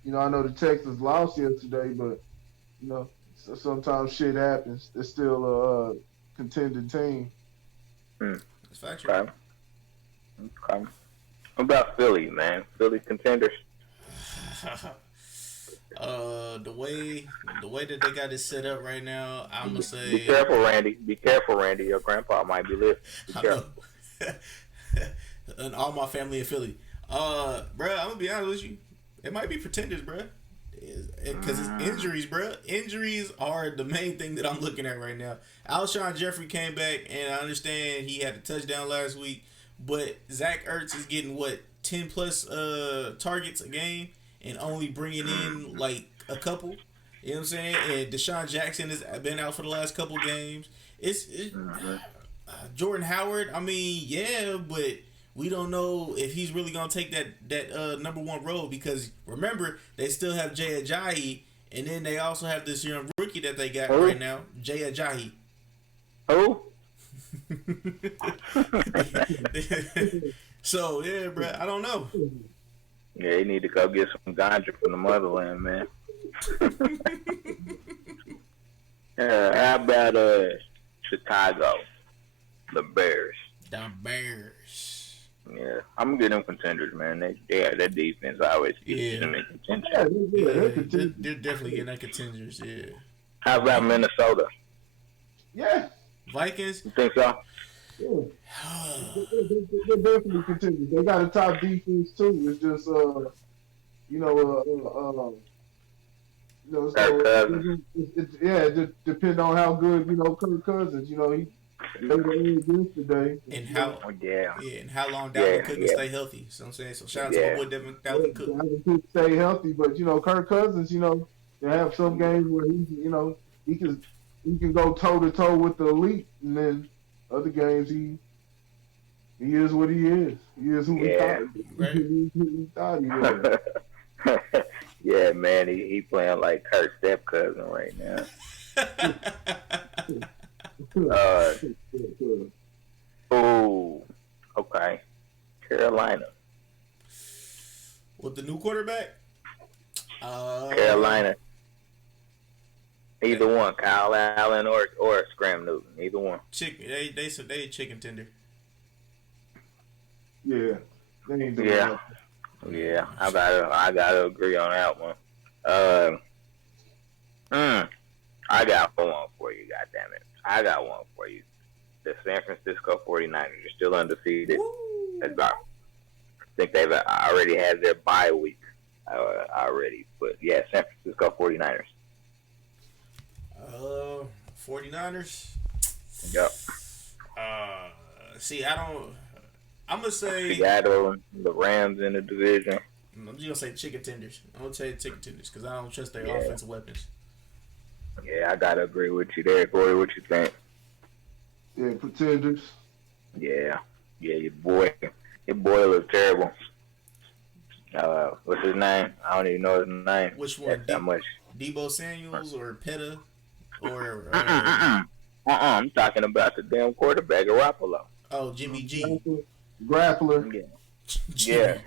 I know the Texans lost yesterday, but sometimes shit happens. They're still a contending team. That's factual. Okay. What about Philly, man? Philly contenders. The way that they got it set up right now, I'm gonna say. Be careful, Randy. Be careful, Randy. Your grandpa might be listening. Be careful. And all my family in Philly. Bro, I'm gonna be honest with you. It might be pretenders, bro. because it's injuries, bro. Injuries are the main thing that I'm looking at right now. Alshon Jeffrey came back, and I understand he had a touchdown last week, but Zach Ertz is getting 10 plus targets a game, and only bringing in like a couple. You know what I'm saying? And Deshaun Jackson has been out for the last couple games. It's Jordan Howard. I mean, yeah, but we don't know if he's really gonna take that number one role, because remember, they still have Jay Ajayi, and then they also have this young rookie that they got right now, Jay Ajayi. Who? So yeah, bro, I don't know. Yeah, you need to go get some ganja from the motherland, man. How about Chicago, the Bears? The Bears. Yeah, I'm gonna get them contenders, man. Their defense always keeps them in contention. They're definitely getting that contenders. Yeah. How about Minnesota? Yeah. Vikings. You think so? Yeah. They're definitely contenders. They got a top defense too. It's just Kirk Cousins. It just depends on how good Kirk Cousins. He played yesterday. And how and how long Dalvin Cook can stay healthy. So I'm saying, so shout out to my boy Dalvin Cook. Dalvin Cook stay healthy, but Kirk Cousins, they have some games where he can go toe to toe with the elite, and then other games he is what he is. He is who he thought he was. Yeah, man, he playing like Kurt Step cousin right now. Okay. Carolina. With the new quarterback? Carolina. Either one, Kyle Allen or Scram Newton. Either one. They chicken tender. Yeah. Yeah. I gotta agree on that one. I got one for you, goddammit. I got one for you. The San Francisco 49ers are still undefeated. I think they've already had their bye week already. But yeah, San Francisco 49ers. 49ers? Yep. I'm going to say Seattle, the Rams in the division. I'm just going to say chicken tenders. I'm going to say chicken tenders because I don't trust their offensive weapons. Yeah, I got to agree with you there, Corey. What you think? Yeah, pretenders. Yeah, your boy looks terrible. What's his name? I don't even know his name. Which one? That much. Debo Samuels or Petta? Or I'm talking about the damn quarterback, Garoppolo. Oh, Jimmy G. Grappler. Yeah.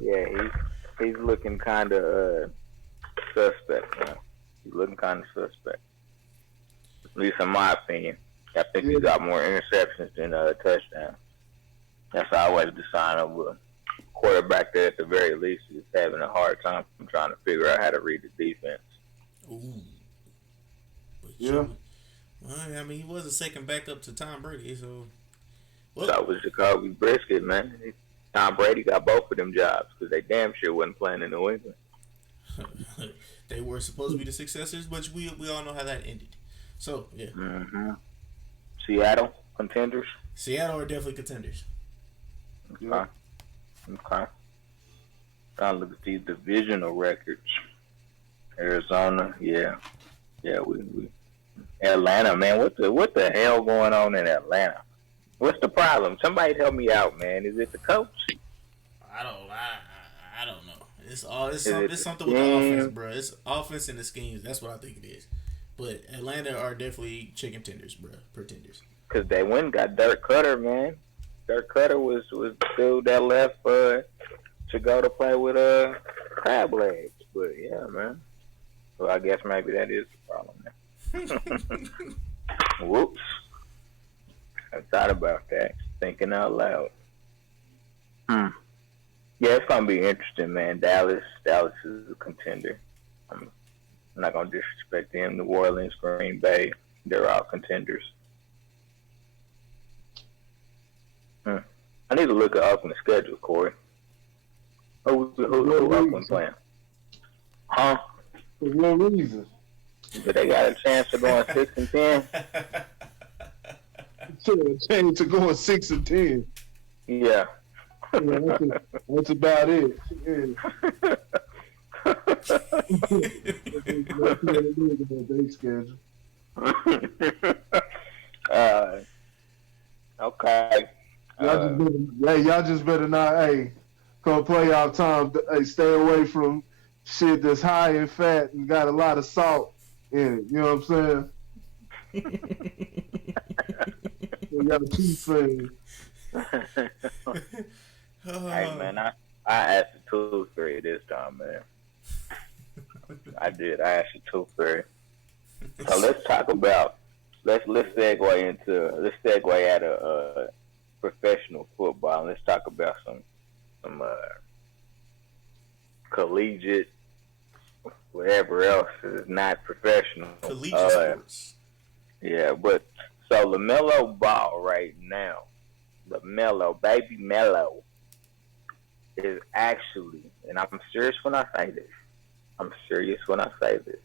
Yeah. He's looking kind of suspect, man. He's looking kind of suspect. At least in my opinion. I think he got more interceptions than touchdowns. That's always the sign of a quarterback that at the very least is having a hard time trying to figure out how to read the defense. Ooh. Yeah. Well, I mean, he was a second backup to Tom Brady, so. Well, that was Jacoby Brisket, man. Tom Brady got both of them jobs because they damn sure wasn't playing in New England. They were supposed to be the successors, but we all know how that ended. So, yeah. Mm-hmm. Seattle, contenders? Seattle are definitely contenders. Okay. Trying to look at these divisional records. Arizona, yeah, we Atlanta, man, what the hell going on in Atlanta? What's the problem? Somebody help me out, man. Is it the coach? I don't know. It's something with the offense, bro. It's offense and the schemes. That's what I think it is. But Atlanta are definitely chicken tenders, bro. Pretenders. Because they went and got Dirk Cutter, man. Dirk Cutter was the dude that left to go to play with Crab Legs. But yeah, man. So I guess maybe that is the problem, man. Whoops. I thought about that. Thinking out loud. Yeah, it's gonna be interesting, man. Dallas is a contender. I'm not gonna disrespect them. New Orleans, Green Bay, they're all contenders. I need to look at Oakland's schedule, Corey. Who Oakland playing? Huh? For what reason? But they got a chance of going 6-10. Change to going 6-10. Yeah. Yeah, that's about it. Yeah. That's what it is about their schedule. uh, okay. Uh, Y'all just better not, hey, come playoff time. Hey, stay away from shit that's high in fat and got a lot of salt in it. You know what I'm saying? You got to keep saying. hey man, I asked the tooth fairy this time, man. I did. I asked the tooth fairy. So let's talk about let's segue out of professional football and let's talk about some collegiate whatever else is not professional. Collegiate sports. Yeah, but so Lamelo Ball right now, Lamelo baby Melo is actually, and I'm serious when I say this. I'm serious when I say this.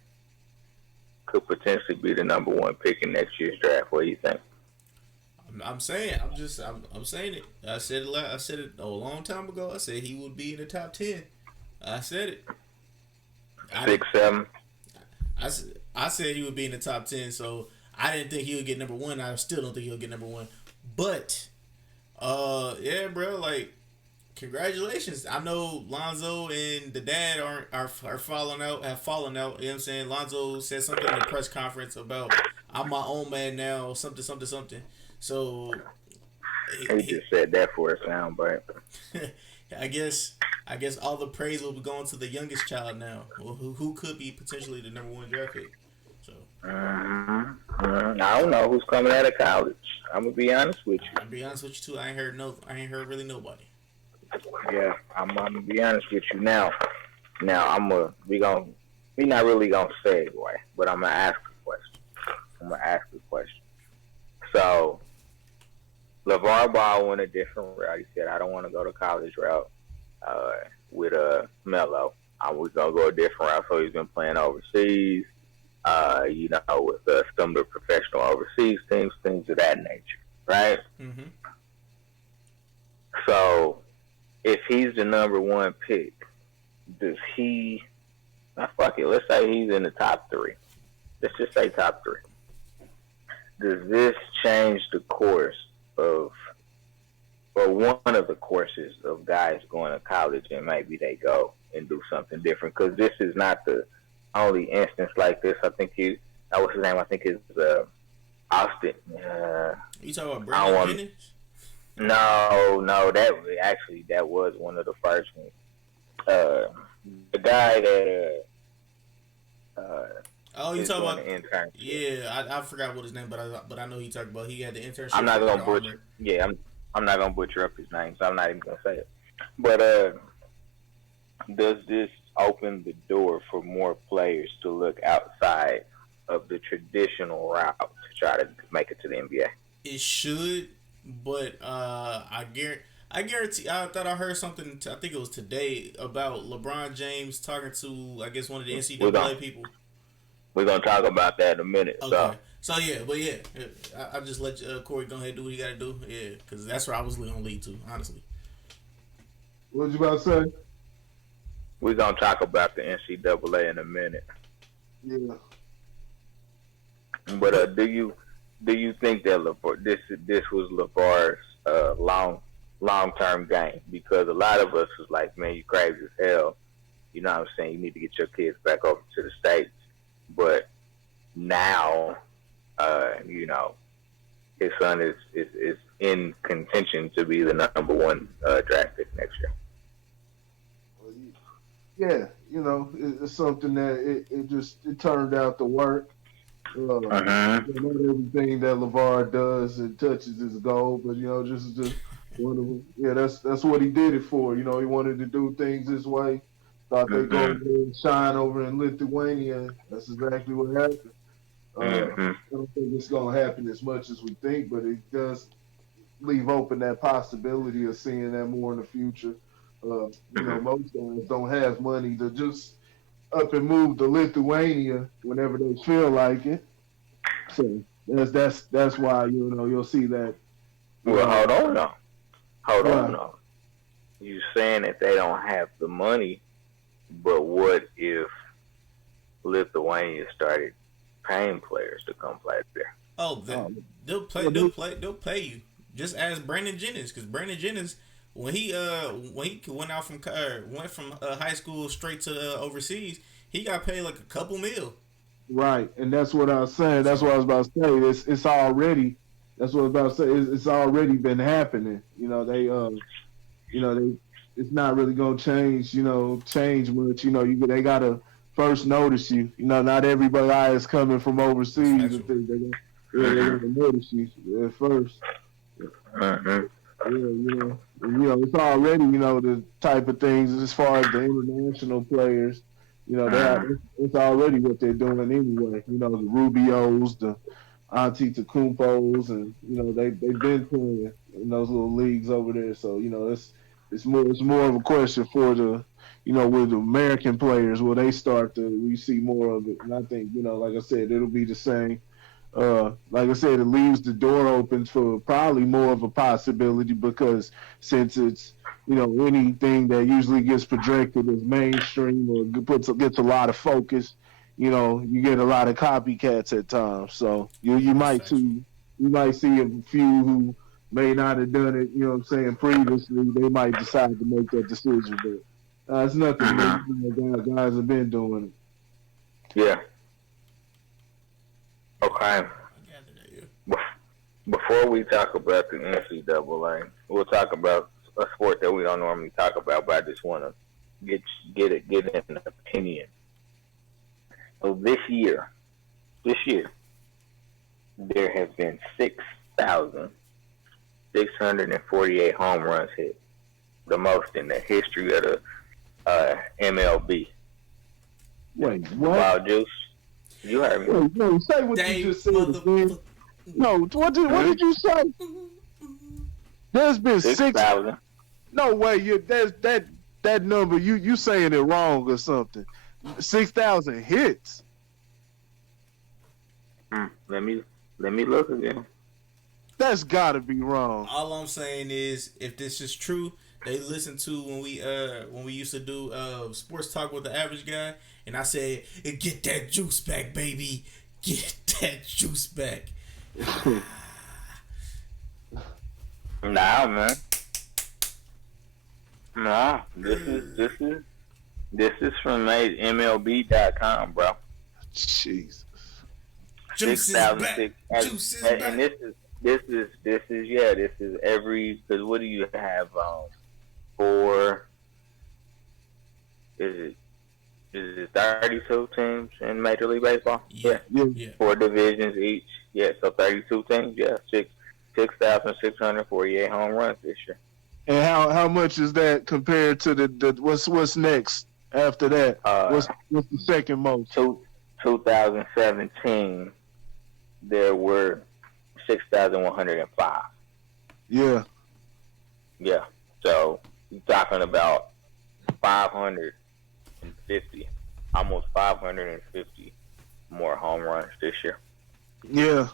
Could potentially be the number one pick in next year's draft. What do you think? I'm saying. I'm saying it. I said it. I said it a long time ago. I said he would be in the top 10. I said it. 6, 7. I said he would be in the top 10. So I didn't think he would get number one. I still don't think he'll get number one. But yeah, bro. Like, congratulations. I know Lonzo and the dad are falling out. Have fallen out. You know what I'm saying? Lonzo said something in the press conference about I'm my own man now. Something. So he just said that for a soundbite. I guess all the praise will be going to the youngest child now, who could be potentially the number one draft pick. So I don't know who's coming out of college. I'm gonna be honest with you. I'll be honest with you too. I ain't heard really nobody. Yeah, I'm gonna be honest with you now. Now we not really gonna segue, but I'm gonna ask a question. So LeVar Ball went a different route. He said, I don't want to go the college route with Melo. I was going to go a different route. So he's been playing overseas, with some of the professional overseas teams, things of that nature, right? Mm-hmm. So if he's the number one pick, does he, fuck it, let's say he's in the top 3. Let's just say top 3. Does this change the course of, or one of the courses of guys going to college and maybe they go and do something different? Because this is not the only instance like this. I think what's his name? I think it's Austin. You talking about Brandon Jennings? No, that was one of the first ones. The guy that oh, you talking about? Yeah, I forgot what his name, but I know he talked about. He had the internship. I'm not gonna butcher. Yeah, I'm not gonna butcher up his name, so I'm not even gonna say it. But does this open the door for more players to look outside of the traditional route to try to make it to the NBA? It should, but I guarantee. I thought I heard something. I think it was today about LeBron James talking to, I guess, one of the NCAA people. We're gonna talk about that in a minute. Okay. So yeah, but yeah, I just let Corey go ahead and do what he got to do. Yeah, because that's where I was gonna lead to, honestly. What you about to say? We're gonna talk about the NCAA in a minute. Yeah. But do you think that this was LeVar's long term game? Because a lot of us was like, man, you crazy as hell. You know what I'm saying? You need to get your kids back over to the States. But now, his son is in contention to be the number one draft pick next year. Yeah, it's something that it turned out to work. Not everything that LeVar does and touches is gold, but just one of them. Yeah, that's what he did it for. He wanted to do things this way. Thought they'd go over and shine over in Lithuania. That's exactly what happened. I don't think it's going to happen as much as we think, but it does leave open that possibility of seeing that more in the future. Most guys don't have money to just up and move to Lithuania whenever they feel like it. So that's why you'll see that. Well, hold on now. Hold Right. on now. You saying that they don't have the money, but what if Lithuania started paying players to come play there? Oh, they'll pay you. Just ask Brandon Jennings, because Brandon Jennings, when he went out from high school straight to overseas, he got paid like a couple mil. Right, and that's what I was saying. That's what I was about to say. It's already. That's what I was about to say. It's already been happening. It's not really gonna change. Change much. They gotta first notice you. Not everybody is coming from overseas. And think they're gonna notice you at first. Uh-huh. It's already the type of things as far as the international players. It's already what they're doing anyway. The Rubios, the Antetokounmpos, and they've been playing in those little leagues over there. So it's more of a question for the with the American players where they start we see more of it. And I think like I said, it'll be the same. Like I said, it leaves the door open for probably more of a possibility because since it's anything that usually gets projected as mainstream or gets a lot of focus, you get a lot of copycats at times. So you might see a few who may not have done it, previously. They might decide to make that decision, but it's nothing. Guys have been doing it. Yeah. Okay. Before we talk about the NCAA, we'll talk about a sport that we don't normally talk about, but I just want to get an opinion. So this year, there have been 6,648 home runs hit, the most in the history of the MLB. Wait, what? Wow, Juice. You heard me. No, say what you just said. No, what did you say? There's been 6,000. No way. That number. You saying it wrong or something? 6,000 hits. Let me look again. That's gotta be wrong. All I'm saying is, if this is true, they listen to when we used to do sports talk with the average guy, and I said, "Get that juice back, baby. Get that juice back." Nah, man. Nah, this is from MLB.com, bro. Jesus. Juice is back. Juice is back. And this is every, because what do you have for? Is it 32 teams in Major League Baseball? Yeah. 4 divisions each. Yeah, so 32 teams. Yeah, 6,648 home runs this year. And how much is that compared to the what's next after that? What's the second most? 2017, there were 6,105. Yeah. Yeah. So you're talking about 550, almost 550 more home runs this year. Yeah.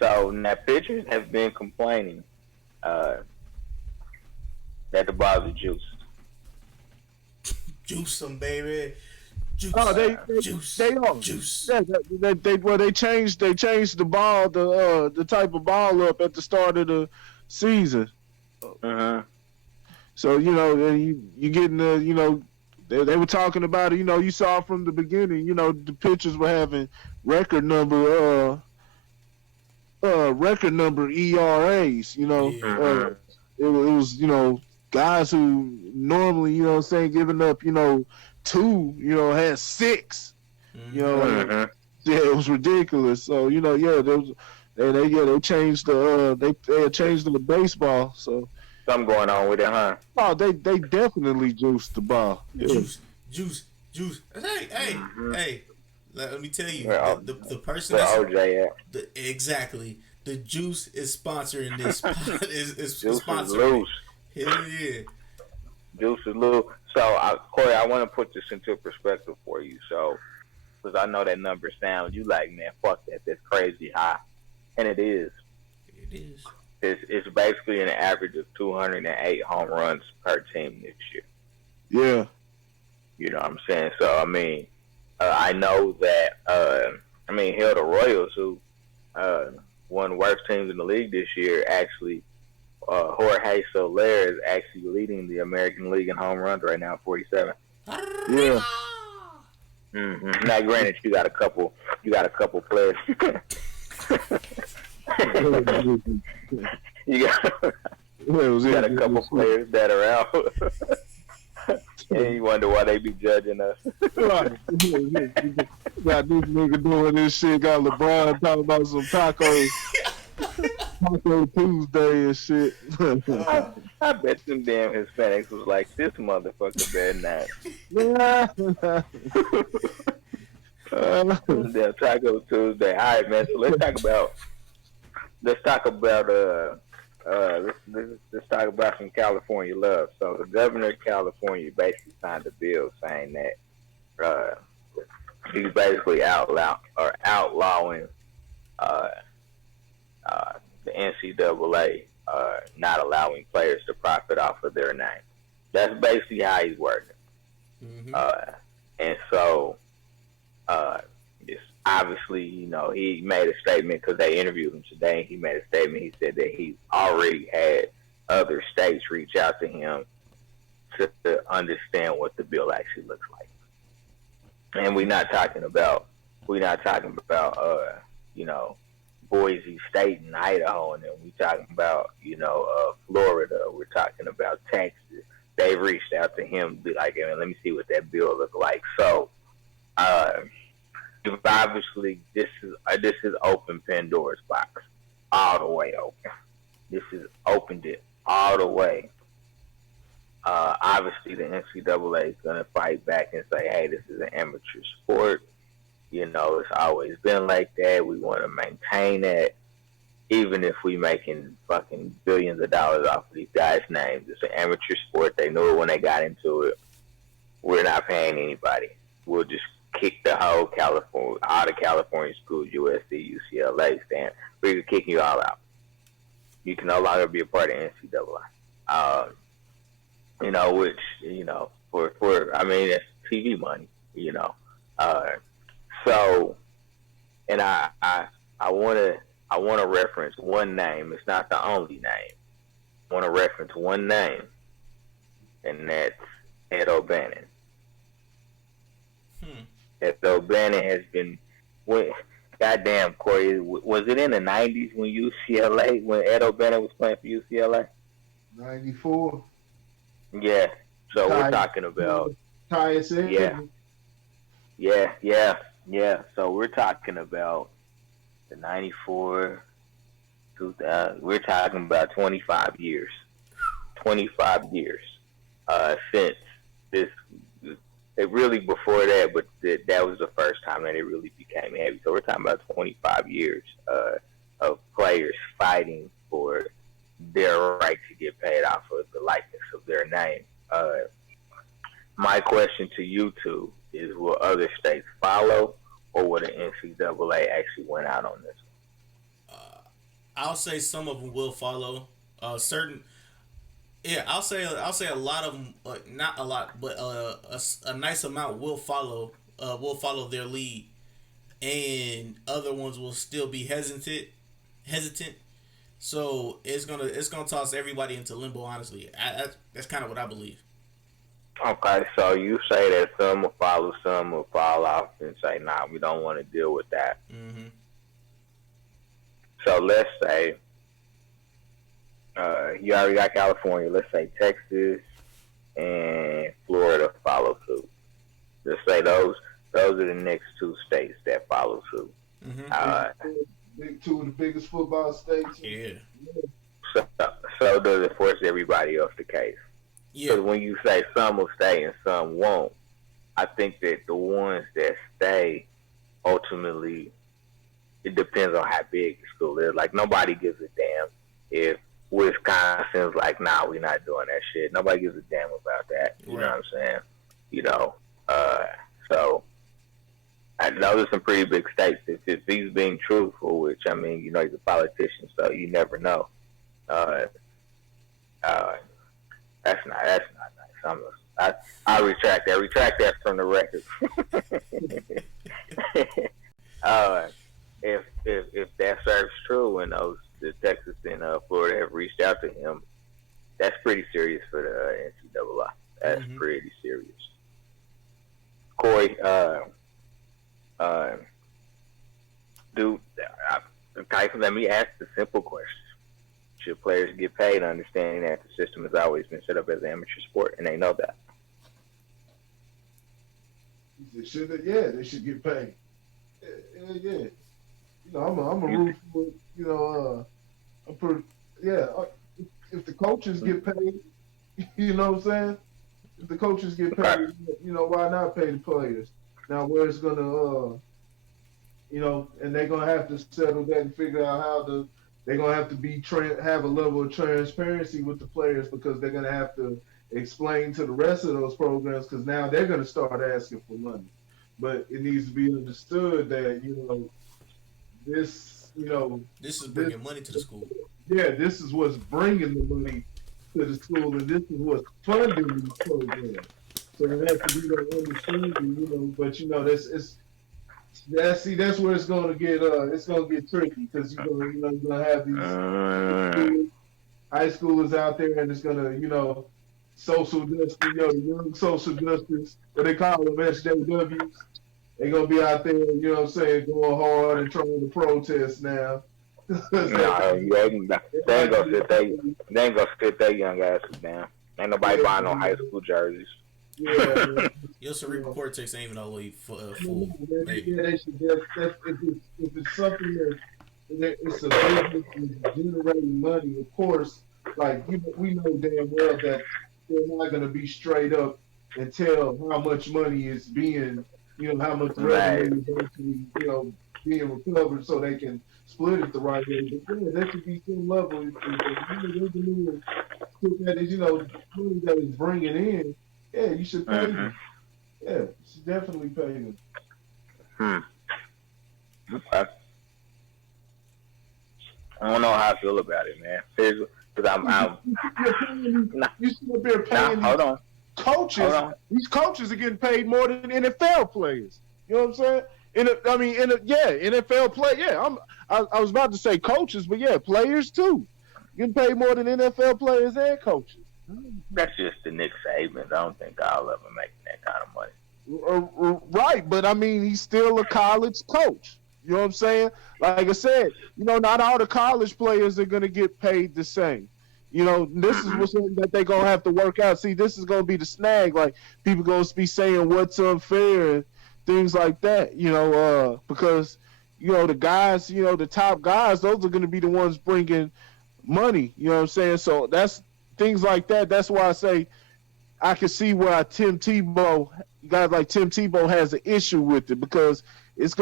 So now pitchers have been complaining that the balls are juiced. Juice them, baby. Juice. Oh, they are. Juice. Yeah, they changed the ball, the type of ball up at the start of the season. So you getting they were talking about it. You saw from the beginning. The pitchers were having record number ERAs. It was guys who normally giving up 2 had 6. Yeah, it was ridiculous. So they changed they changed the baseball. So something going on with it, huh? Oh, they definitely juiced the ball. Yeah. Juice. Hey. Let me tell you, the person that's OJ exactly. The Juice is sponsoring this. is Juice sponsoring. Is Hell yeah. Juice is little. So, Corey, I want to put this into perspective for you. So, because I know that number sounds, you like, man, fuck that. That's crazy high. And it is. It is. It's basically an average of 208 home runs per team this year. Yeah. You know what I'm saying? So, I mean, I know that, hell, the Royals, who one of the worst teams in the league this year, actually, Jorge Soler is actually leading the American League in home runs right now, 47. Yeah. Mm-hmm. Now, granted, you got a couple players. you got a couple players that are out. And you wonder why they be judging us. Right. Got this nigga doing this shit. Got LeBron talking about some tacos. Taco Tuesday and shit. I bet them damn Hispanics was like, this motherfucker better not. Damn Taco Tuesday. All right, man. So let's talk about let's talk about some California love. So the governor of California basically signed a bill saying that he's basically outlawing the NCAA not allowing players to profit off of their name. That's basically how he's working. Mm-hmm. And so, it's obviously, he made a statement because they interviewed him today. He made a statement. He said that he's already had other states reach out to him to understand what the bill actually looks like. And we're not talking about, Boise State and Idaho, and then we're talking about, Florida. We're talking about Texas. They reached out to him to be like, hey, let me see what that bill looks like. So, obviously, this is open Pandora's box, all the way open. This has opened it all the way. Obviously, the NCAA is going to fight back and say, hey, this is an amateur sport. It's always been like that. We want to maintain that. Even if we making fucking billions of dollars off of these guys' names. It's an amateur sport. They knew it when they got into it. We're not paying anybody. We'll just kick the whole California, all the California schools, USC, UCLA, stand. We're kicking you all out. You can no longer be a part of NCAA. Which, that's TV money, So, and I want to reference one name. It's not the only name. I want to reference one name, and that's Ed O'Bannon. Ed O'Bannon has been, goddamn, Corey, was it in the 90s when Ed O'Bannon was playing for UCLA? 94. Yeah. So we're talking about. Yeah. So we're talking about the 94, 2000. We're talking about 25 years. 25 years since this. It really before that, but that was the first time that it really became heavy. So we're talking about 25 years of players fighting for their right to get paid off of the likeness of their name. My question to you two is: will other states follow, or will the NCAA actually went out on this? I'll say some of them will follow. I'll say a lot of them, not a lot, but a nice amount will follow. Will follow their lead, and other ones will still be hesitant. So it's gonna toss everybody into limbo. Honestly, that's kind of what I believe. Okay, so you say that some will follow, some will fall off, and say, "Nah, we don't want to deal with that." Mm-hmm. So let's say you already got California. Let's say Texas and Florida follow suit. Let's say those are the next two states that follow suit. Mm-hmm. Two of the biggest football states. Yeah. So does it force everybody off the case? Yeah. Because when you say some will stay and some won't, I think that the ones that stay, ultimately, it depends on how big the school is. Like, nobody gives a damn if Wisconsin's like, nah, we're not doing that shit. Nobody gives a damn about You know what I'm saying? You know, so I know there's some pretty big stakes. If he's being truthful, which I mean, you know, he's a politician, so you never know. That's not nice. I retract that. Retract that from the record. If that serves true, and the Texas and Florida have reached out to him, that's pretty serious for the NCAA. That's pretty serious. Corey, let me ask the simple question. Should players get paid, understanding that the system has always been set up as an amateur sport, and they know that? They should get paid. Yeah. You know, I'm a root for it. You know, if the coaches get paid, you know what I'm saying? If the coaches get paid, you know, why not pay the players? Now, where it's gonna, you know, and they're gonna have to settle that and figure out how they're gonna have to have a level of transparency with the players, because they're gonna have to explain to the rest of those programs, because now they're gonna start asking for money. But it needs to be understood that, you know, this is bringing money to the school. Yeah, this is what's bringing the money to the school, and this is what's funding these programs. So there has to be that understanding, you know. But you know, that's where it's going to get tricky, because you're gonna have these high schoolers out there, and it's gonna, you know, social justice, you know, young social justice, what they call them, SJWs. They're gonna be out there, you know what I'm saying, going hard and trying to protest now. They ain't gonna sit their young asses down. Ain't nobody buying no high school jerseys. Yeah. Your cerebral cortex ain't even all the way full. Yeah, they should. If it's something that it's a business that's generating money, of course, like, you know, we know damn well that they're not gonna be straight up and tell how much money is being, you know, how much revenue is actually, you know, being recovered, so they can split it the right way. But yeah, there should be some level of revenue that is, you know, money that is bringing in. Yeah, you should pay them. Yeah, you should definitely pay them. Okay. I don't know how I feel about it, man. Because you still be paying coaches. Hold on. These coaches are getting paid more than NFL players. You know what I'm saying? NFL play. Yeah, I was about to say coaches, but yeah, players too. Getting paid more than NFL players and coaches. That's just the Nick Sabans. I don't think I'll ever make that kind of money. Right, but I mean, he's still a college coach. You know what I'm saying? Like I said, you know, not all the college players are going to get paid the same. You know, this is what's that they're going to have to work out. See, this is going to be the snag. Like, people going to be saying what's unfair and things like that, you know, because, you know, the guys, you know, the top guys, those are going to be the ones bringing money. You know what I'm saying? So that's things like that. That's why I say I can see why guys like Tim Tebow has an issue with it, because it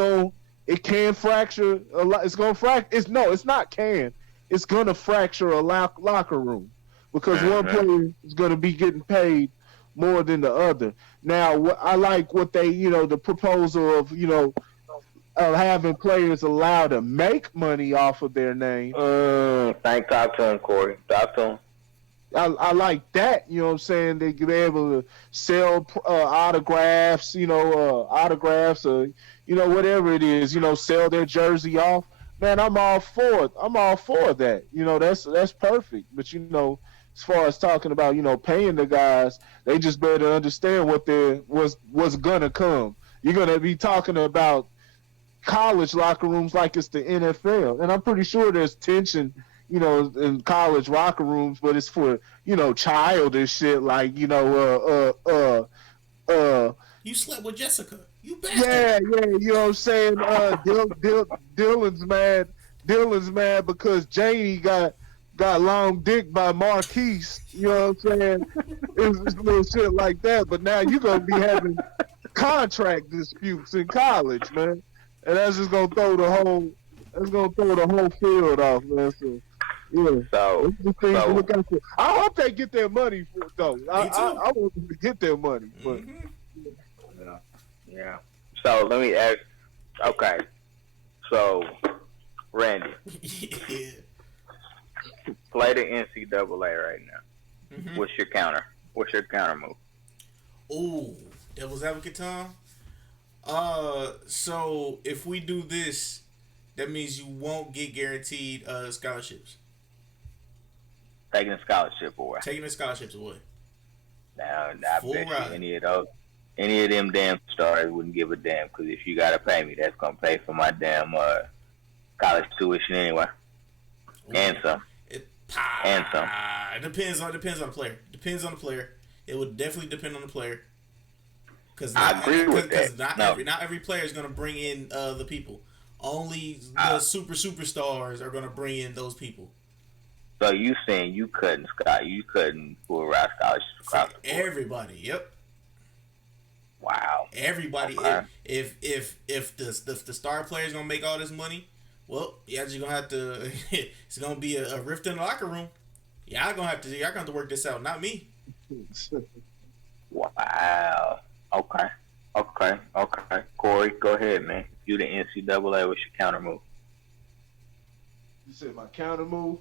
can fracture a lot. It's going to fracture. It's not can. It's going to fracture a locker room, because one player is going to be getting paid more than the other. Now, I like what they, you know, the proposal of, you know, having players allowed to make money off of their name. Talk to him, Corey. Talk to him. I like that, you know what I'm saying? They be able to sell autographs, you know, or, you know, whatever it is, you know, sell their jersey off. Man, I'm all for it. I'm all for that. You know, that's perfect. But, you know, as far as talking about, you know, paying the guys, they just better understand what's gonna come. You're gonna be talking about college locker rooms like it's the NFL, and I'm pretty sure there's tension, you know, in college locker rooms, but it's for, you know, childish shit like, you know, you slept with Jessica, you bastard. Yeah, you know what I'm saying? Dylan's mad because Janie got long dick by Marquise. You know what I'm saying? It's little shit like that. But now you're gonna be having contract disputes in college, man, and that's just gonna throw the whole field off, man. So Yeah. So, It's the things to so look out for. I hope they get their money for though. Me too. I want them to get their money, but yeah, yeah. So let me ask. Okay, so Randy, Yeah. play the NCAA right now. What's your counter? What's your counter move? Ooh, devil's advocate time. So if we do this, that means you won't get guaranteed scholarships. Taking a scholarship away. Taking the scholarships away. Now, I Full bet ride. you any of them damn stars wouldn't give a damn because if you gotta pay me, that's gonna pay for my damn college tuition anyway, Ooh. and some. And some. It depends on the player. Depends on the player. It would definitely depend on the player. Because I agree with that. Not every player is gonna bring in the people. Only the superstars are gonna bring in those people. So you saying you couldn't pull around scholarships across the board? Everybody, yep. Wow. Everybody. Okay. If the star player is gonna make all this money, well, y'all just gonna have to. It's gonna be a rift in the locker room. Y'all gonna have to work this out, not me. Wow. Okay. Corey, go ahead, man. You the NCAA. What's your counter move? you said my counter move.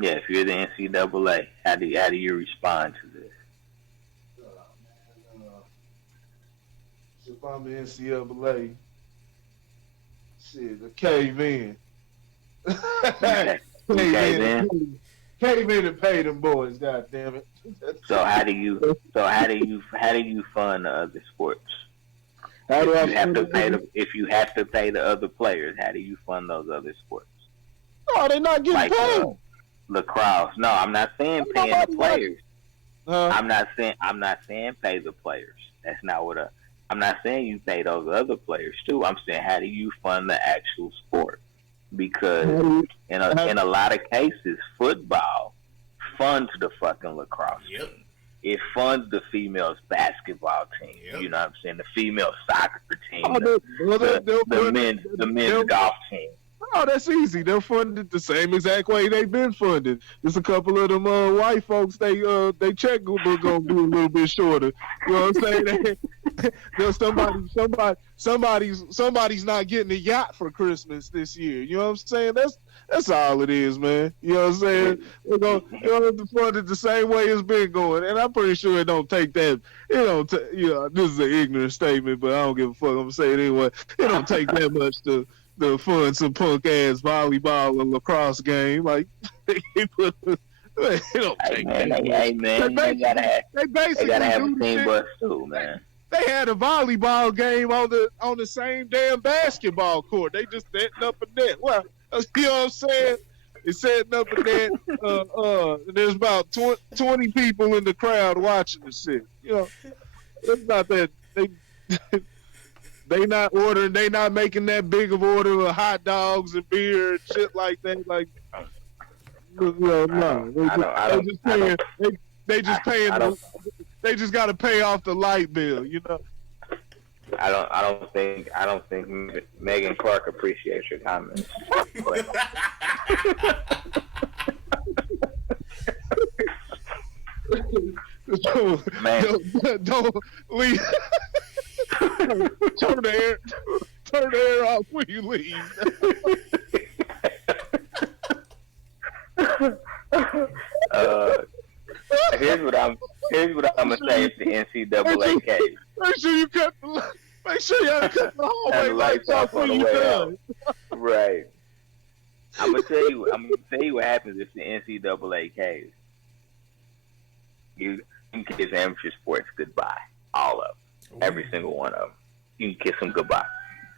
Yeah, if you're the NCAA, how do you respond to this? If I'm the NCAA, shit, a cave in. Cave in and pay them boys. God damn it. So how do you fund the other sports? How do I If you have to pay the other players, how do you fund those other sports? Oh, they're not getting paid. Lacrosse. No, I'm not saying paying the players. I'm not saying pay the players. That's not what I'm not saying you pay those other players too. I'm saying how do you fund the actual sport? Because in a lot of cases, football funds the fucking lacrosse team. It funds the females basketball team. You know what I'm saying? The female soccer team. The men's golf team. Oh, that's easy. They're funded the same exact way they've been funded. Just a couple of them white folks, they checkbook gonna be a little bit shorter. You know what I'm saying? Somebody's not getting a yacht for Christmas this year. You know what I'm saying? That's all it is, man. You know what I'm saying? They're gonna fund it the same way it's been going, and I'm pretty sure it don't take that. This is an ignorant statement, but I don't give a fuck. I'm gonna say it anyway. It don't take that much to fund some punk ass volleyball and lacrosse game. Like they don't take that. Hey man, they gotta have a team bus too, man. They had a volleyball game on the same damn basketball court. They just setting up a net. Well, you know what I'm saying? It's setting up a net. There's about 20 people in the crowd watching the shit. You know, it's not that they not making that big of order of hot dogs and beer and shit like that. Like, no. They just got to pay off the light bill, you know. I don't think Megan Clark appreciates your comments. Don't leave. Turn the air off when you leave. Here's what I'm gonna say if the NCAA case. Make sure you cut the hallway lights off when you done. Right. I'm gonna tell you what happens if the NCAA case. You can kiss amateur sports goodbye. All of them. Every single one of them. You can kiss them goodbye.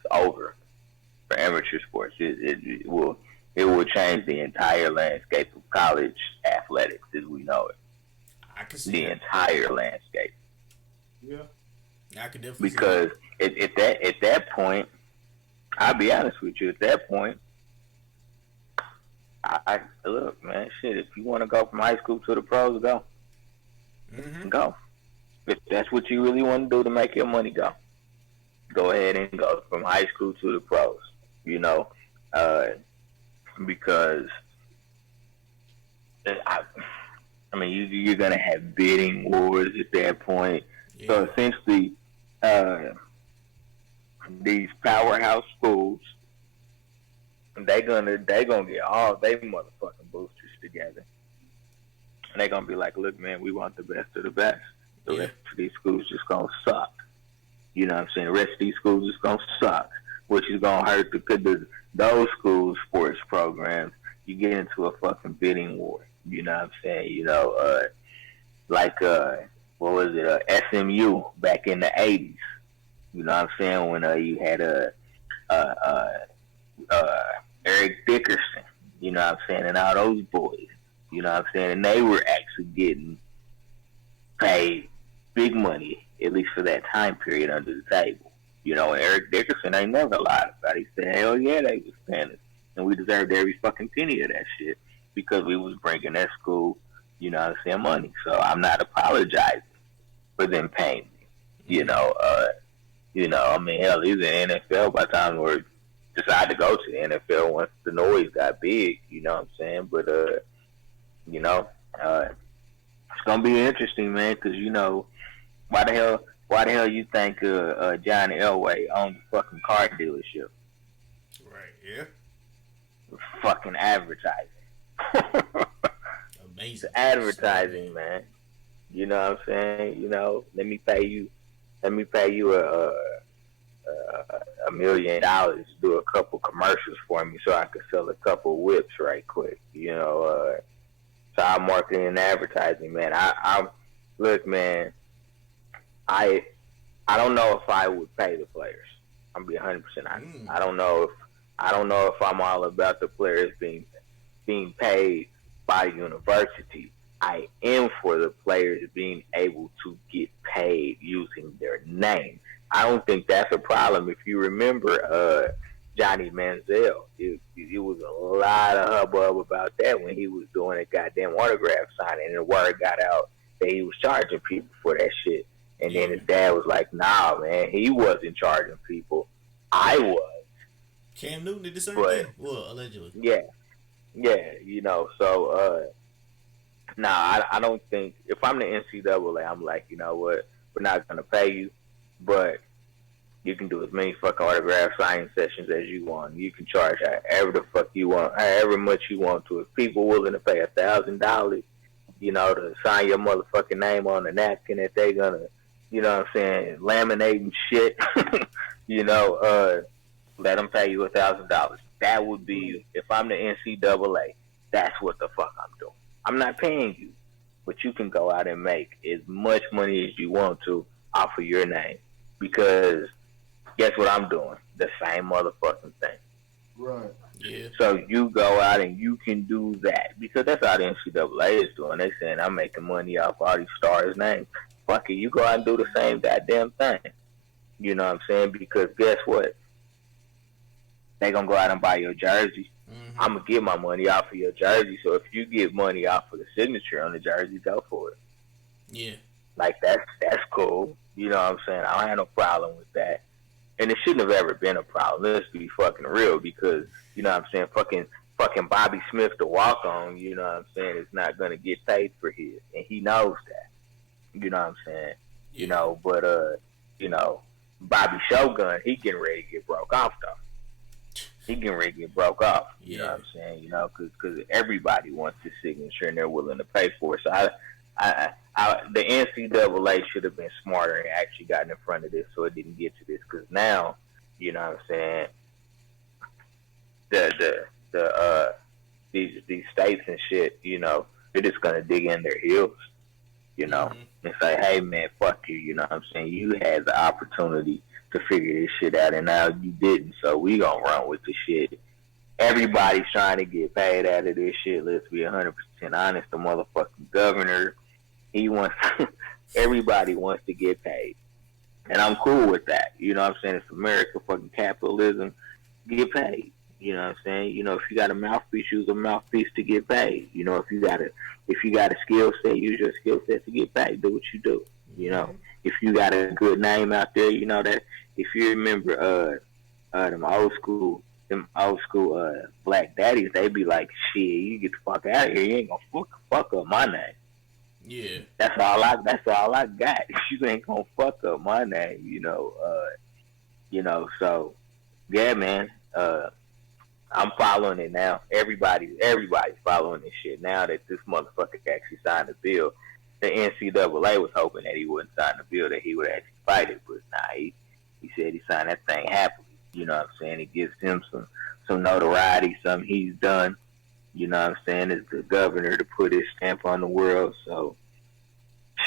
It's over for amateur sports. It will change the entire landscape of college athletics as we know it. I can see the entire landscape. Yeah, I can definitely. Because at that point, I'll be honest with you. At that point, I look, man. Shit, if you want to go from high school to the pros, go. Go. If that's what you really want to do to make your money, go ahead and go from high school to the pros. You know, because at that point, I'll be honest with you. At that point, I look, man. Shit, if you want to go from high school to the pros, go. If that's what you really want to do to make your money, go ahead and go from high school to the pros. You know, because at that point, I'll be honest with you. At that point, because I, I mean, you're gonna have bidding wars at that point. Yeah. So essentially, uh, these powerhouse schools, they gonna get all they motherfucking boosters together, and they gonna be like, look, man, we want the best of the best. The Yeah. rest of these schools just gonna suck. You know what I'm saying? The rest of these schools is gonna suck, which is gonna hurt those schools' sports programs. You get into a fucking bidding war. You know what I'm saying? Like what was it? SMU back in the '80s. You know what I'm saying? When you had uh, uh, uh, Eric Dickerson. You know what I'm saying? And all those boys. You know what I'm saying? And they were actually getting paid big money, at least for that time period, under the table. You know, and Eric Dickerson ain't never lied about it. He said, hell yeah, they was paying us. And we deserved every fucking penny of that shit because we was bringing that school, you know what I'm saying, money. So I'm not apologizing for them paying me. I mean, hell, he's in the NFL by the time we decided to go to the NFL once the noise got big, you know what I'm saying? But, it's going to be interesting, man, because, why the hell you think John Elway owned the fucking car dealership? Right, yeah. Fucking advertising. Amazing. It's advertising, man. You know what I'm saying? Let me pay you $1 million to do a couple commercials for me so I could sell a couple whips right quick. Child marketing and advertising, man. I look, man. I don't know if I would pay the players. I'm gonna be 100% honest. I don't know if I'm all about the players being paid by university. I am for the players being able to get paid using their name. I don't think that's a problem. If you remember Johnny Manziel, it was a lot of hubbub about that when he was doing a goddamn autograph signing, and the word got out that he was charging people for that shit. And then his dad was like, nah, man, he wasn't charging people. I was. Cam Newton did the same thing? Well, allegedly. Yeah, so, I don't think, if I'm the NCAA, I'm like, you know what, we're not going to pay you, but you can do as many fucking autograph signing sessions as you want. You can charge however the fuck you want, however much you want to. If people willing to pay $1,000, to sign your motherfucking name on a napkin that they gonna, you know what I'm saying, laminate and shit, let them pay you $1,000. That would be, if I'm the NCAA, that's what the fuck I'm doing. I'm not paying you, but you can go out and make as much money as you want to off of your name. Because guess what I'm doing? The same motherfucking thing. Right. Yeah. So you go out and you can do that. Because that's how the NCAA is doing. They saying I'm making money off all these stars' names. Fuck it, you go out and do the same goddamn thing. You know what I'm saying? Because guess what? They gonna go out and buy your jersey. Mm-hmm. I'm gonna get my money off of your jersey. So if you get money off of the signature on the jersey, go for it. Yeah. Like that's cool. You know what I'm saying? I don't have no problem with that. And it shouldn't have ever been a problem. Let's be fucking real, because you know what I'm saying, fucking Bobby Smith, the walk on, you know what I'm saying, is not gonna get paid for his, and he knows that. You know what I'm saying? Yeah. But Bobby Shogun, he getting ready to get broke off though. He getting ready to get broke off. You know what I'm saying? Because everybody wants his signature and they're willing to pay for it. So the NCAA should have been smarter and actually gotten in front of this so it didn't get to this. Because now, you know what I'm saying, these states and shit, they're just gonna dig in their heels, and say, hey man, fuck you. You know what I'm saying? You had the opportunity to figure this shit out, and now you didn't. So we gonna run with the shit. Everybody's trying to get paid out of this shit. Let's be 100% honest. The motherfucking governor, he wants. Everybody wants to get paid, and I'm cool with that. You know what I'm saying? It's America, fucking capitalism. Get paid. You know what I'm saying? If you got a mouthpiece, use a mouthpiece to get paid. If you got a skill set, use your skill set to get paid. Do what you do. If you got a good name out there, that if you remember them old school them old school black daddies, they be like, shit, you get the fuck out of here. You ain't gonna fuck up my name. Yeah. That's all I got. You ain't gonna fuck up my name, so yeah, man. I'm following it now. Everybody's following this shit now that this motherfucker actually signed the bill. The NCAA was hoping that he wouldn't sign the bill, that he would actually fight it, but nah, he said he signed that thing happily. You know what I'm saying? It gives him some notoriety, something he's done. You know what I'm saying? As the governor to put his stamp on the world. So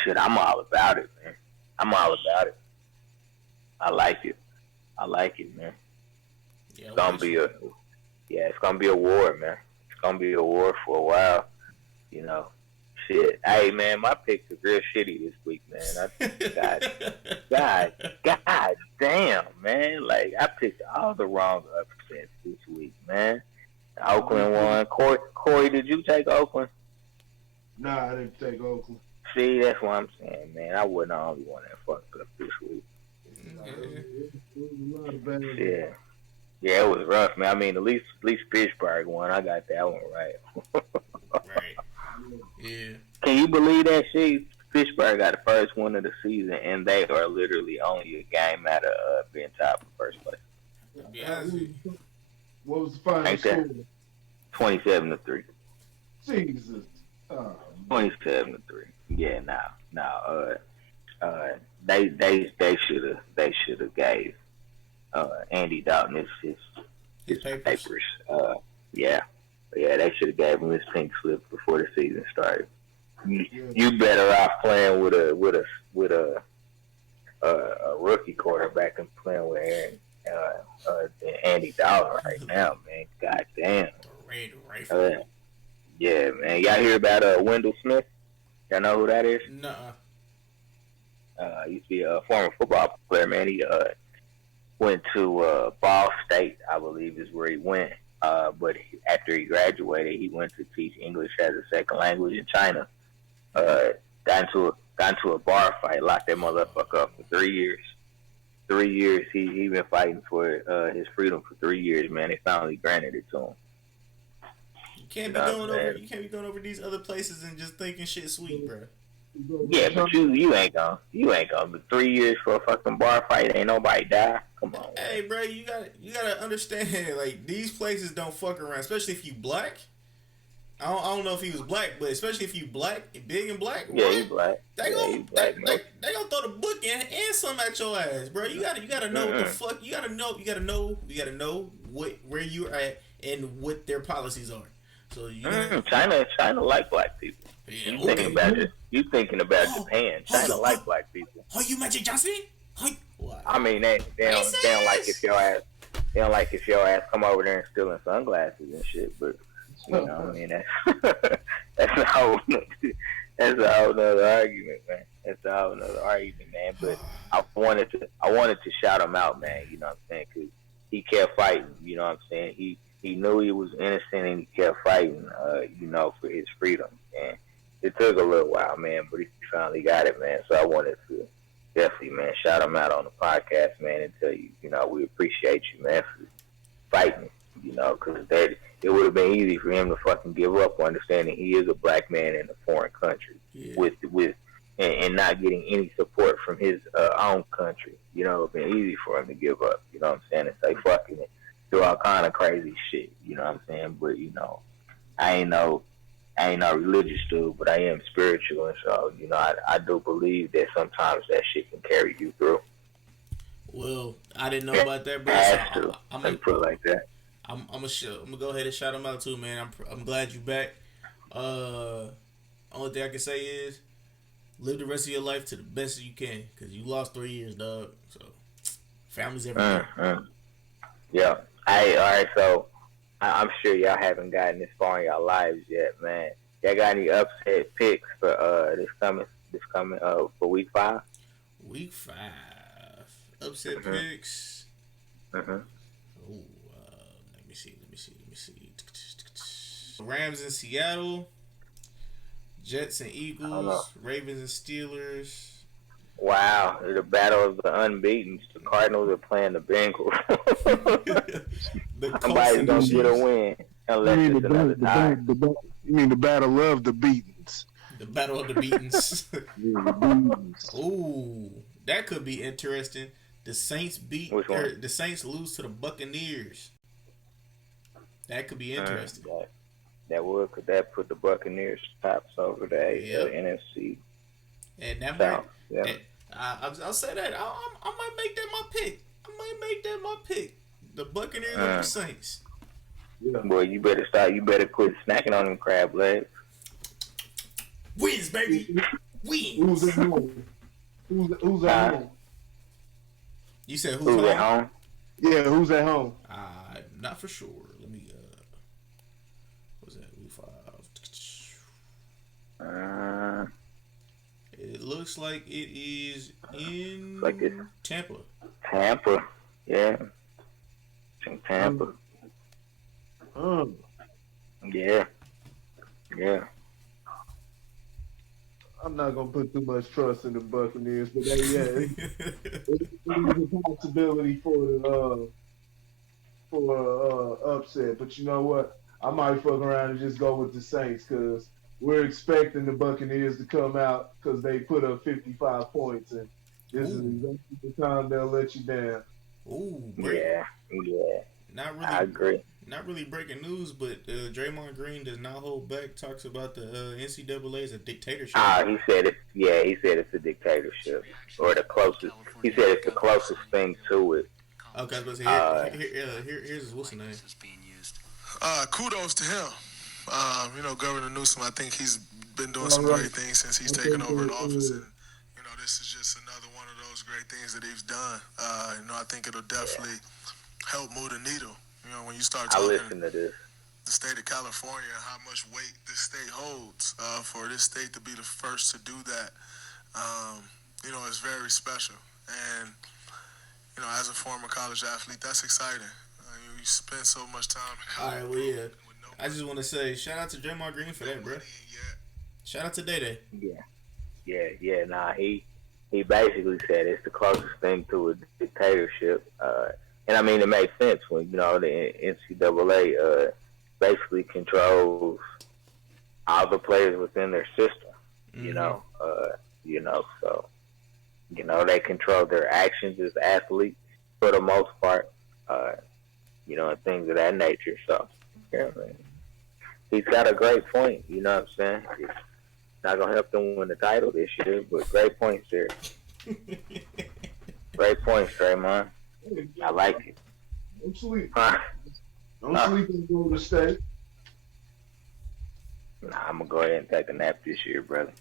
shit, I'm all about it, man. I'm all about it. I like it. Man. Yeah, It's gonna be it's gonna be a war, man. It's gonna be a war for a while. You know, shit. Hey, man, my picks are real shitty this week, man. God damn, man. Like, I picked all the wrong upsets this week, man. Oakland won. Corey, did you take Oakland? Nah, I didn't take Oakland. See, that's what I'm saying, man. I wasn't the only one that fucked up this week. Yeah. Yeah, it was rough, man. I mean, at least Pittsburgh won. I got that one right. Right. Yeah. Can you believe that shit? Pittsburgh got the first win of the season, and they are literally only a game out of being tied for first place. Yeah. What was the final score? 27-3. Jesus. 27-3. Yeah, they should have gave Andy Dalton his papers. Yeah, they should have gave him his pink slip before the season started. You better off playing with a rookie quarterback and playing with Andy Dalton right now, man. God damn. Yeah, man. Y'all hear about Wendell Smith? Y'all know who that is? Nuh-uh. He used to be a former football player, man. He went to Ball State, I believe, is where he went. But after he graduated, he went to teach English as a second language in China. Got into a bar fight, locked that motherfucker up for 3 years. 3 years. He been fighting for his freedom for 3 years, man. They finally granted it to him. You can't be going over these other places and just thinking shit sweet, bro. Yeah, but you ain't gonna be 3 years for a fucking bar fight. Ain't nobody die. Come on. Hey, bro, you gotta understand. Like, these places don't fuck around, especially if you black. I don't know if he was black, but especially if you black, big and black. Yeah, he black. They gonna throw the book and some at your ass, bro. You gotta know what the fuck. You gotta know where you're at and what their policies are. So China like black people. Yeah, you thinking about Japan? China like black people. Oh, you Magic Johnson? I mean, they don't like if your ass come over there and stealing sunglasses and shit. But you know, I mean, that's a whole nother argument, man. That's a whole nother argument, man. But I wanted to shout him out, man. You know what I'm saying? Because he kept fighting. You know what I'm saying? He knew he was innocent and he kept fighting. For his freedom. And it took a little while, man, but he finally got it, man. So I wanted to definitely, man, shout him out on the podcast, man, and tell you, we appreciate you, man, for fighting, because it would have been easy for him to fucking give up, understanding he is a black man in a foreign country and not getting any support from his own country. It would have been easy for him to give up, you know what I'm saying, and say fucking it, do all kind of crazy shit, you know what I'm saying, but, I ain't no religious dude, but I am spiritual, and so I do believe that sometimes that shit can carry you through. Well, I didn't know about that, bro. So I'm gonna put it like that. I'm gonna go ahead and shout him out too, man. I'm glad you back. Only thing I can say is live the rest of your life to the best you can, because you lost 3 years, dog. So family's everything. Yeah. Hey, all right. So I'm sure y'all haven't gotten this far in y'all lives yet, man. Y'all got any upset picks for this coming for week 5? Week 5 upset picks. Mm-hmm. Oh, let me see. Rams and Seattle, Jets and Eagles, Ravens and Steelers, Wow, the battle of the unbeaten. The Cardinals are playing the Bengals. The Colts Somebody's and the gonna get a Chiefs. win You unless mean it's another tie. you mean the battle of the beatings? The battle of the beatings. Yeah, the beatings. Ooh, that could be interesting. The Saints Which one? the Saints lose to the Buccaneers. That could be interesting. That would, could that put the Buccaneers tops over the Yep. NFC And that South? might, Yeah. and I'll say that. I might make that my pick. I might make that my pick. The Buccaneers over the Saints. Yeah. Boy, you better start. You better quit snacking on them crab legs. Wins, baby. Who's Wins. at home? Who's at home? You said Who's at home? Yeah, who's at home? Not for sure. Let me. What's that? Week 5. It looks like it is in Like it's Tampa. Tampa. Yeah. It's in Tampa. Yeah. Yeah. I'm not gonna put too much trust in the Buccaneers, but it's a possibility for upset. But you know what? I might fuck around and just go with the Saints because we're expecting the Buccaneers to come out because they put up 55 points, and this is exactly the time they'll let you down. Ooh, Yeah. Not really. I agree. Not really breaking news, but Draymond Green does not hold back. Talks about the NCAA as a dictatorship. He said it's He said it's a dictatorship or the closest. He said it's the closest thing to it. Okay, let's here's what's the name. Kudos to him. Governor Newsom, I think he's been doing some great things since he's taken over in office, and this is just another one of those great things that he's done. I think it'll definitely help move the needle. When you start talking listen to this. the state of California and how much weight this state holds, for this state to be the first to do that, it's very special. And as a former college athlete, that's exciting. You spend so much time in college. All right, well, yeah. I just want to say shout out to Draymond Green for that, bro. Shout out to Day Day. Yeah. Nah, he basically said it's the closest thing to a dictatorship. And I mean, it makes sense when the NCAA basically controls all the players within their system. So they control their actions as athletes for the most part. And things of that nature. So, yeah, man. He's got a great point. You know what I'm saying? It's not gonna help them win the title this year, but great points there. Great points, Draymond. I like it. Don't sleep. Huh? Don't sleep in Golden State. Nah, I'm gonna go ahead and take a nap this year, brother.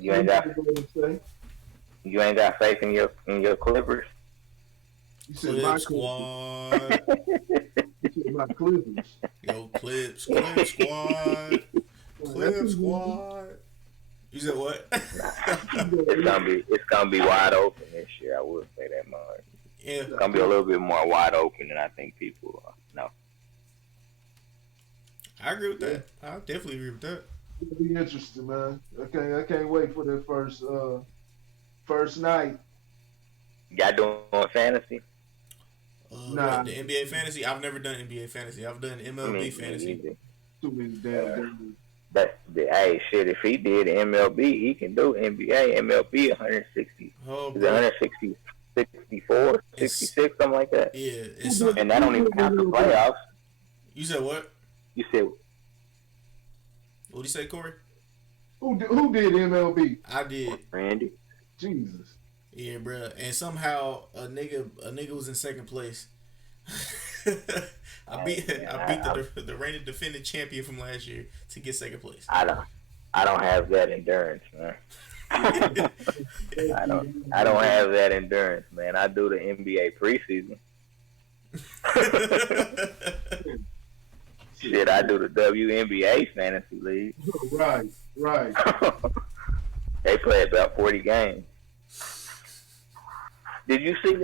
You ain't got faith in your Clippers. You said my Squad. You said my Clippers. Yo, Clip Squad. Clip Squad. You said what? It's gonna be wide open this year. I will say that much. Yeah. It's gonna be a little bit more wide open than I think people know. I agree with that. I definitely agree with that. It'll be interesting, man. I can't wait for that first night. Y'all doing fantasy? Nah. The NBA fantasy. I've never done NBA fantasy. I've done MLB fantasy. Too many damn games. Hey, shit, if he did MLB, he can do NBA. MLB 160. Oh, is it 160, 64, 66, something like that? Yeah. And that don't even count the playoffs. You said what? You said... What'd you say, Corey? Who did MLB? I did. Randy. Jesus. Yeah, bro. And somehow a nigga was in second place. I beat the reigning defending champion from last year to get second place. I don't have that endurance, man. I don't have that endurance, man. I do the NBA preseason. Shit, I do the WNBA fantasy league. Right. They play about 40 games. Did you see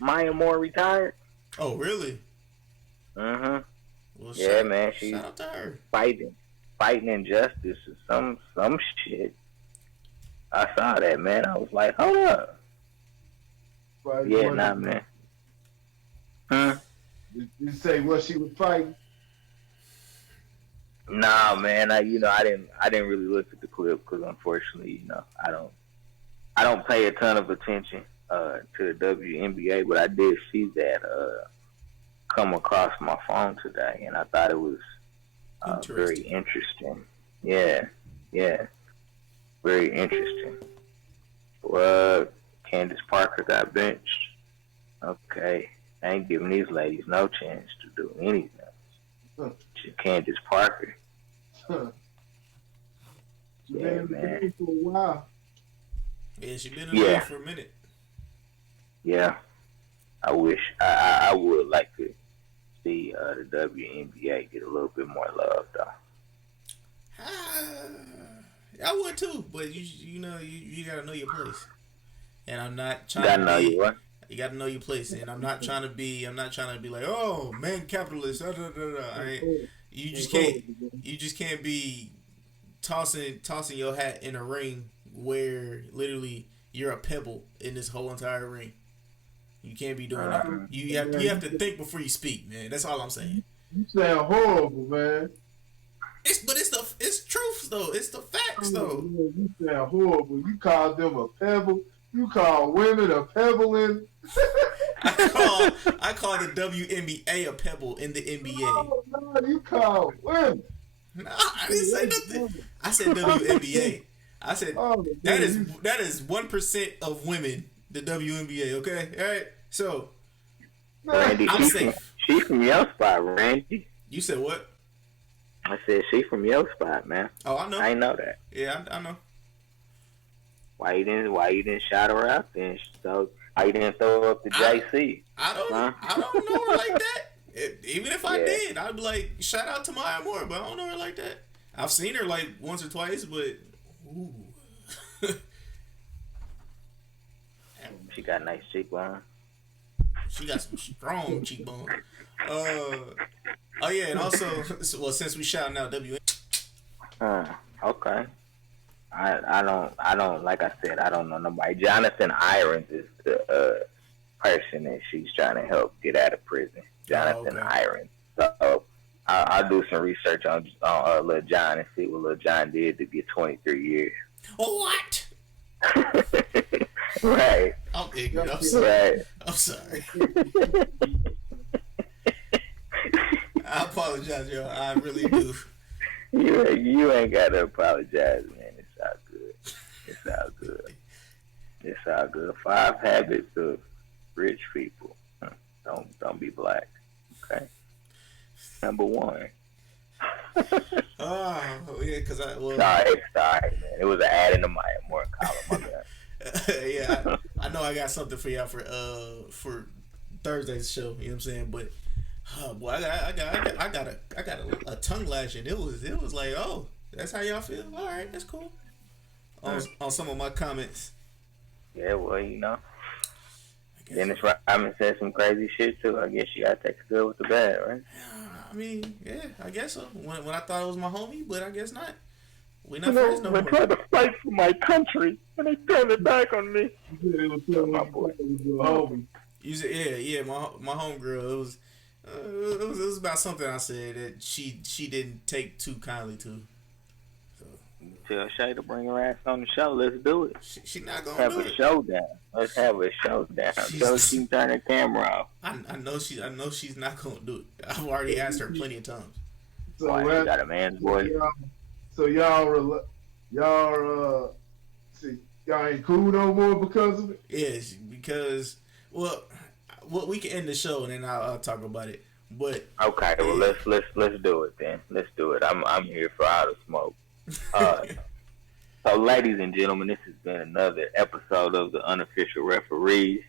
Maya Moore retired? Oh, really? Mm-hmm. Well, Yeah, man, she's shout out to her. fighting injustice or some shit. I saw that, man. I was like, hold up. Right, Yeah, nah, man. Hmm? Did you say what she was fighting? Nah, man. I didn't really look at the clip because unfortunately, I don't pay a ton of attention to the WNBA, but I did see that come across my phone today, and I thought it was very interesting. Yeah, yeah, very interesting. Well, Candace Parker got benched. Okay, I ain't giving these ladies no chance to do anything. She's Candace Parker. Yeah, man. For a while. Yeah, she been in the league for a minute. Yeah, I wish I would like to see the WNBA get a little bit more love though. I would too, but you gotta know your place. And I'm not trying to know be. What? You gotta know your place, and I'm not trying to be like, oh, man, capitalist. You just can't be tossing your hat in a ring where literally you're a pebble in this whole entire ring. You can't be doing that. You have to think before you speak, man. That's all I'm saying. You sound horrible, man. It's truth though. It's the facts though. Man, you sound horrible. You call them a pebble. You call women a pebble in. I call the WNBA a pebble in the NBA. No, you call women. No, I didn't say nothing. I said WNBA. I said that is 1% of women. The WNBA. Okay, all right. So, Randy, I'm safe. She from your spot, Randy. You said what? I said she from your spot, man. Oh, I know. I know that. Yeah, I know. Why you didn't shout her out then? So why you didn't throw up the JC? I don't know her like that. Even if I did, I'd be like, shout out to Maya Moore, but I don't know her like that. I've seen her like once or twice, but ooh. She got nice cheekbones. She got some strong cheekbones. Oh yeah, and also, well, since we shouting out W. Okay. I don't like I said, I don't know nobody. Jonathan Irons is the person that she's trying to help get out of prison. Jonathan Irons. So I'll do some research on Lil Jon and see what Lil Jon did to get 23 years. What? Right. I'm ignorant. I'm sorry. I'm sorry. I apologize, yo. I really do. You ain't got to apologize, man. It's all good. It's all good. 5 habits of rich people. Don't be black. Okay. Number 1. Oh yeah, because sorry, man. It was an ad in the Maya Moore column. My bad. Yeah, I know I got something for y'all for Thursday's show. You know what I'm saying? But boy, I got a tongue lashing. It was like, oh, that's how y'all feel. All right, that's cool. On some of my comments. Yeah, well, Dennis Rodman said some crazy shit too. I guess you gotta take the good with the bad, right? I mean, yeah, I guess so. When I thought it was my homie, but I guess not. We not friends no more. I tried to fight for my country, and they turned it back on me. My boy. You said, yeah, my homegirl. It was about something I said that she didn't take too kindly to. So tell Shay to bring her ass on the show. Let's do it. She not gonna have do a it. showdown. Let's have a showdown. So she can turn the camera off. I know she's not gonna do it. I've already asked her plenty of times. So why you got a man's voice? So y'all ain't cool no more because of it? Yes, because we can end the show and then I'll talk about it. But okay, well let's do it then. Let's do it. I'm here for all the smoke. So, ladies and gentlemen, this has been another episode of the Unofficial Referees.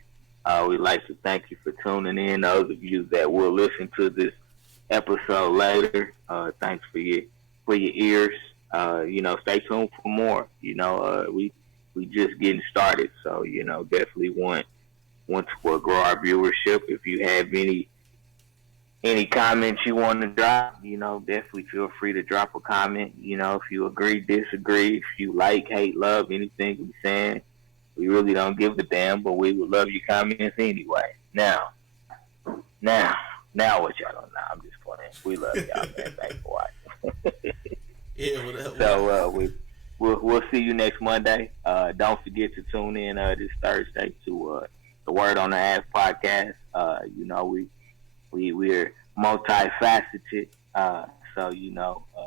We'd like to thank you for tuning in. Those of you that will listen to this episode later, thanks for your ears. Stay tuned for more. We just getting started, so definitely want to grow our viewership. If you have any Any comments you want to drop, definitely feel free to drop a comment. If you agree, disagree, if you like, hate, love anything we saying, we really don't give a damn, but we would love your comments anyway. Now, what y'all don't know, I'm just playing. We love y'all, man. Thanks for watching. Yeah, whatever. So we'll see you next Monday. Don't forget to tune in this Thursday to the Word on the Ass podcast. We're multifaceted, so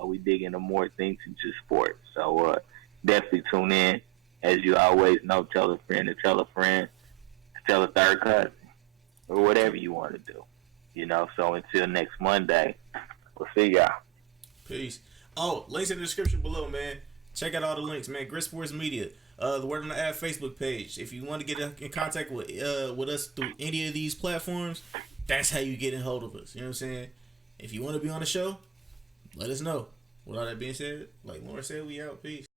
we dig into more things than just sports. So definitely tune in. As you always know, tell a friend to tell a friend to tell a third cousin, or whatever you want to do. So until next Monday, we'll see y'all. Peace. Oh, links in the description below, man. Check out all the links, man. Grit Sports Media, the Word on the App Facebook page. If you want to get in contact with us through any of these platforms, that's how you get in hold of us. You know what I'm saying? If you want to be on the show, let us know. With all that being said, like Lauren said, we out. Peace.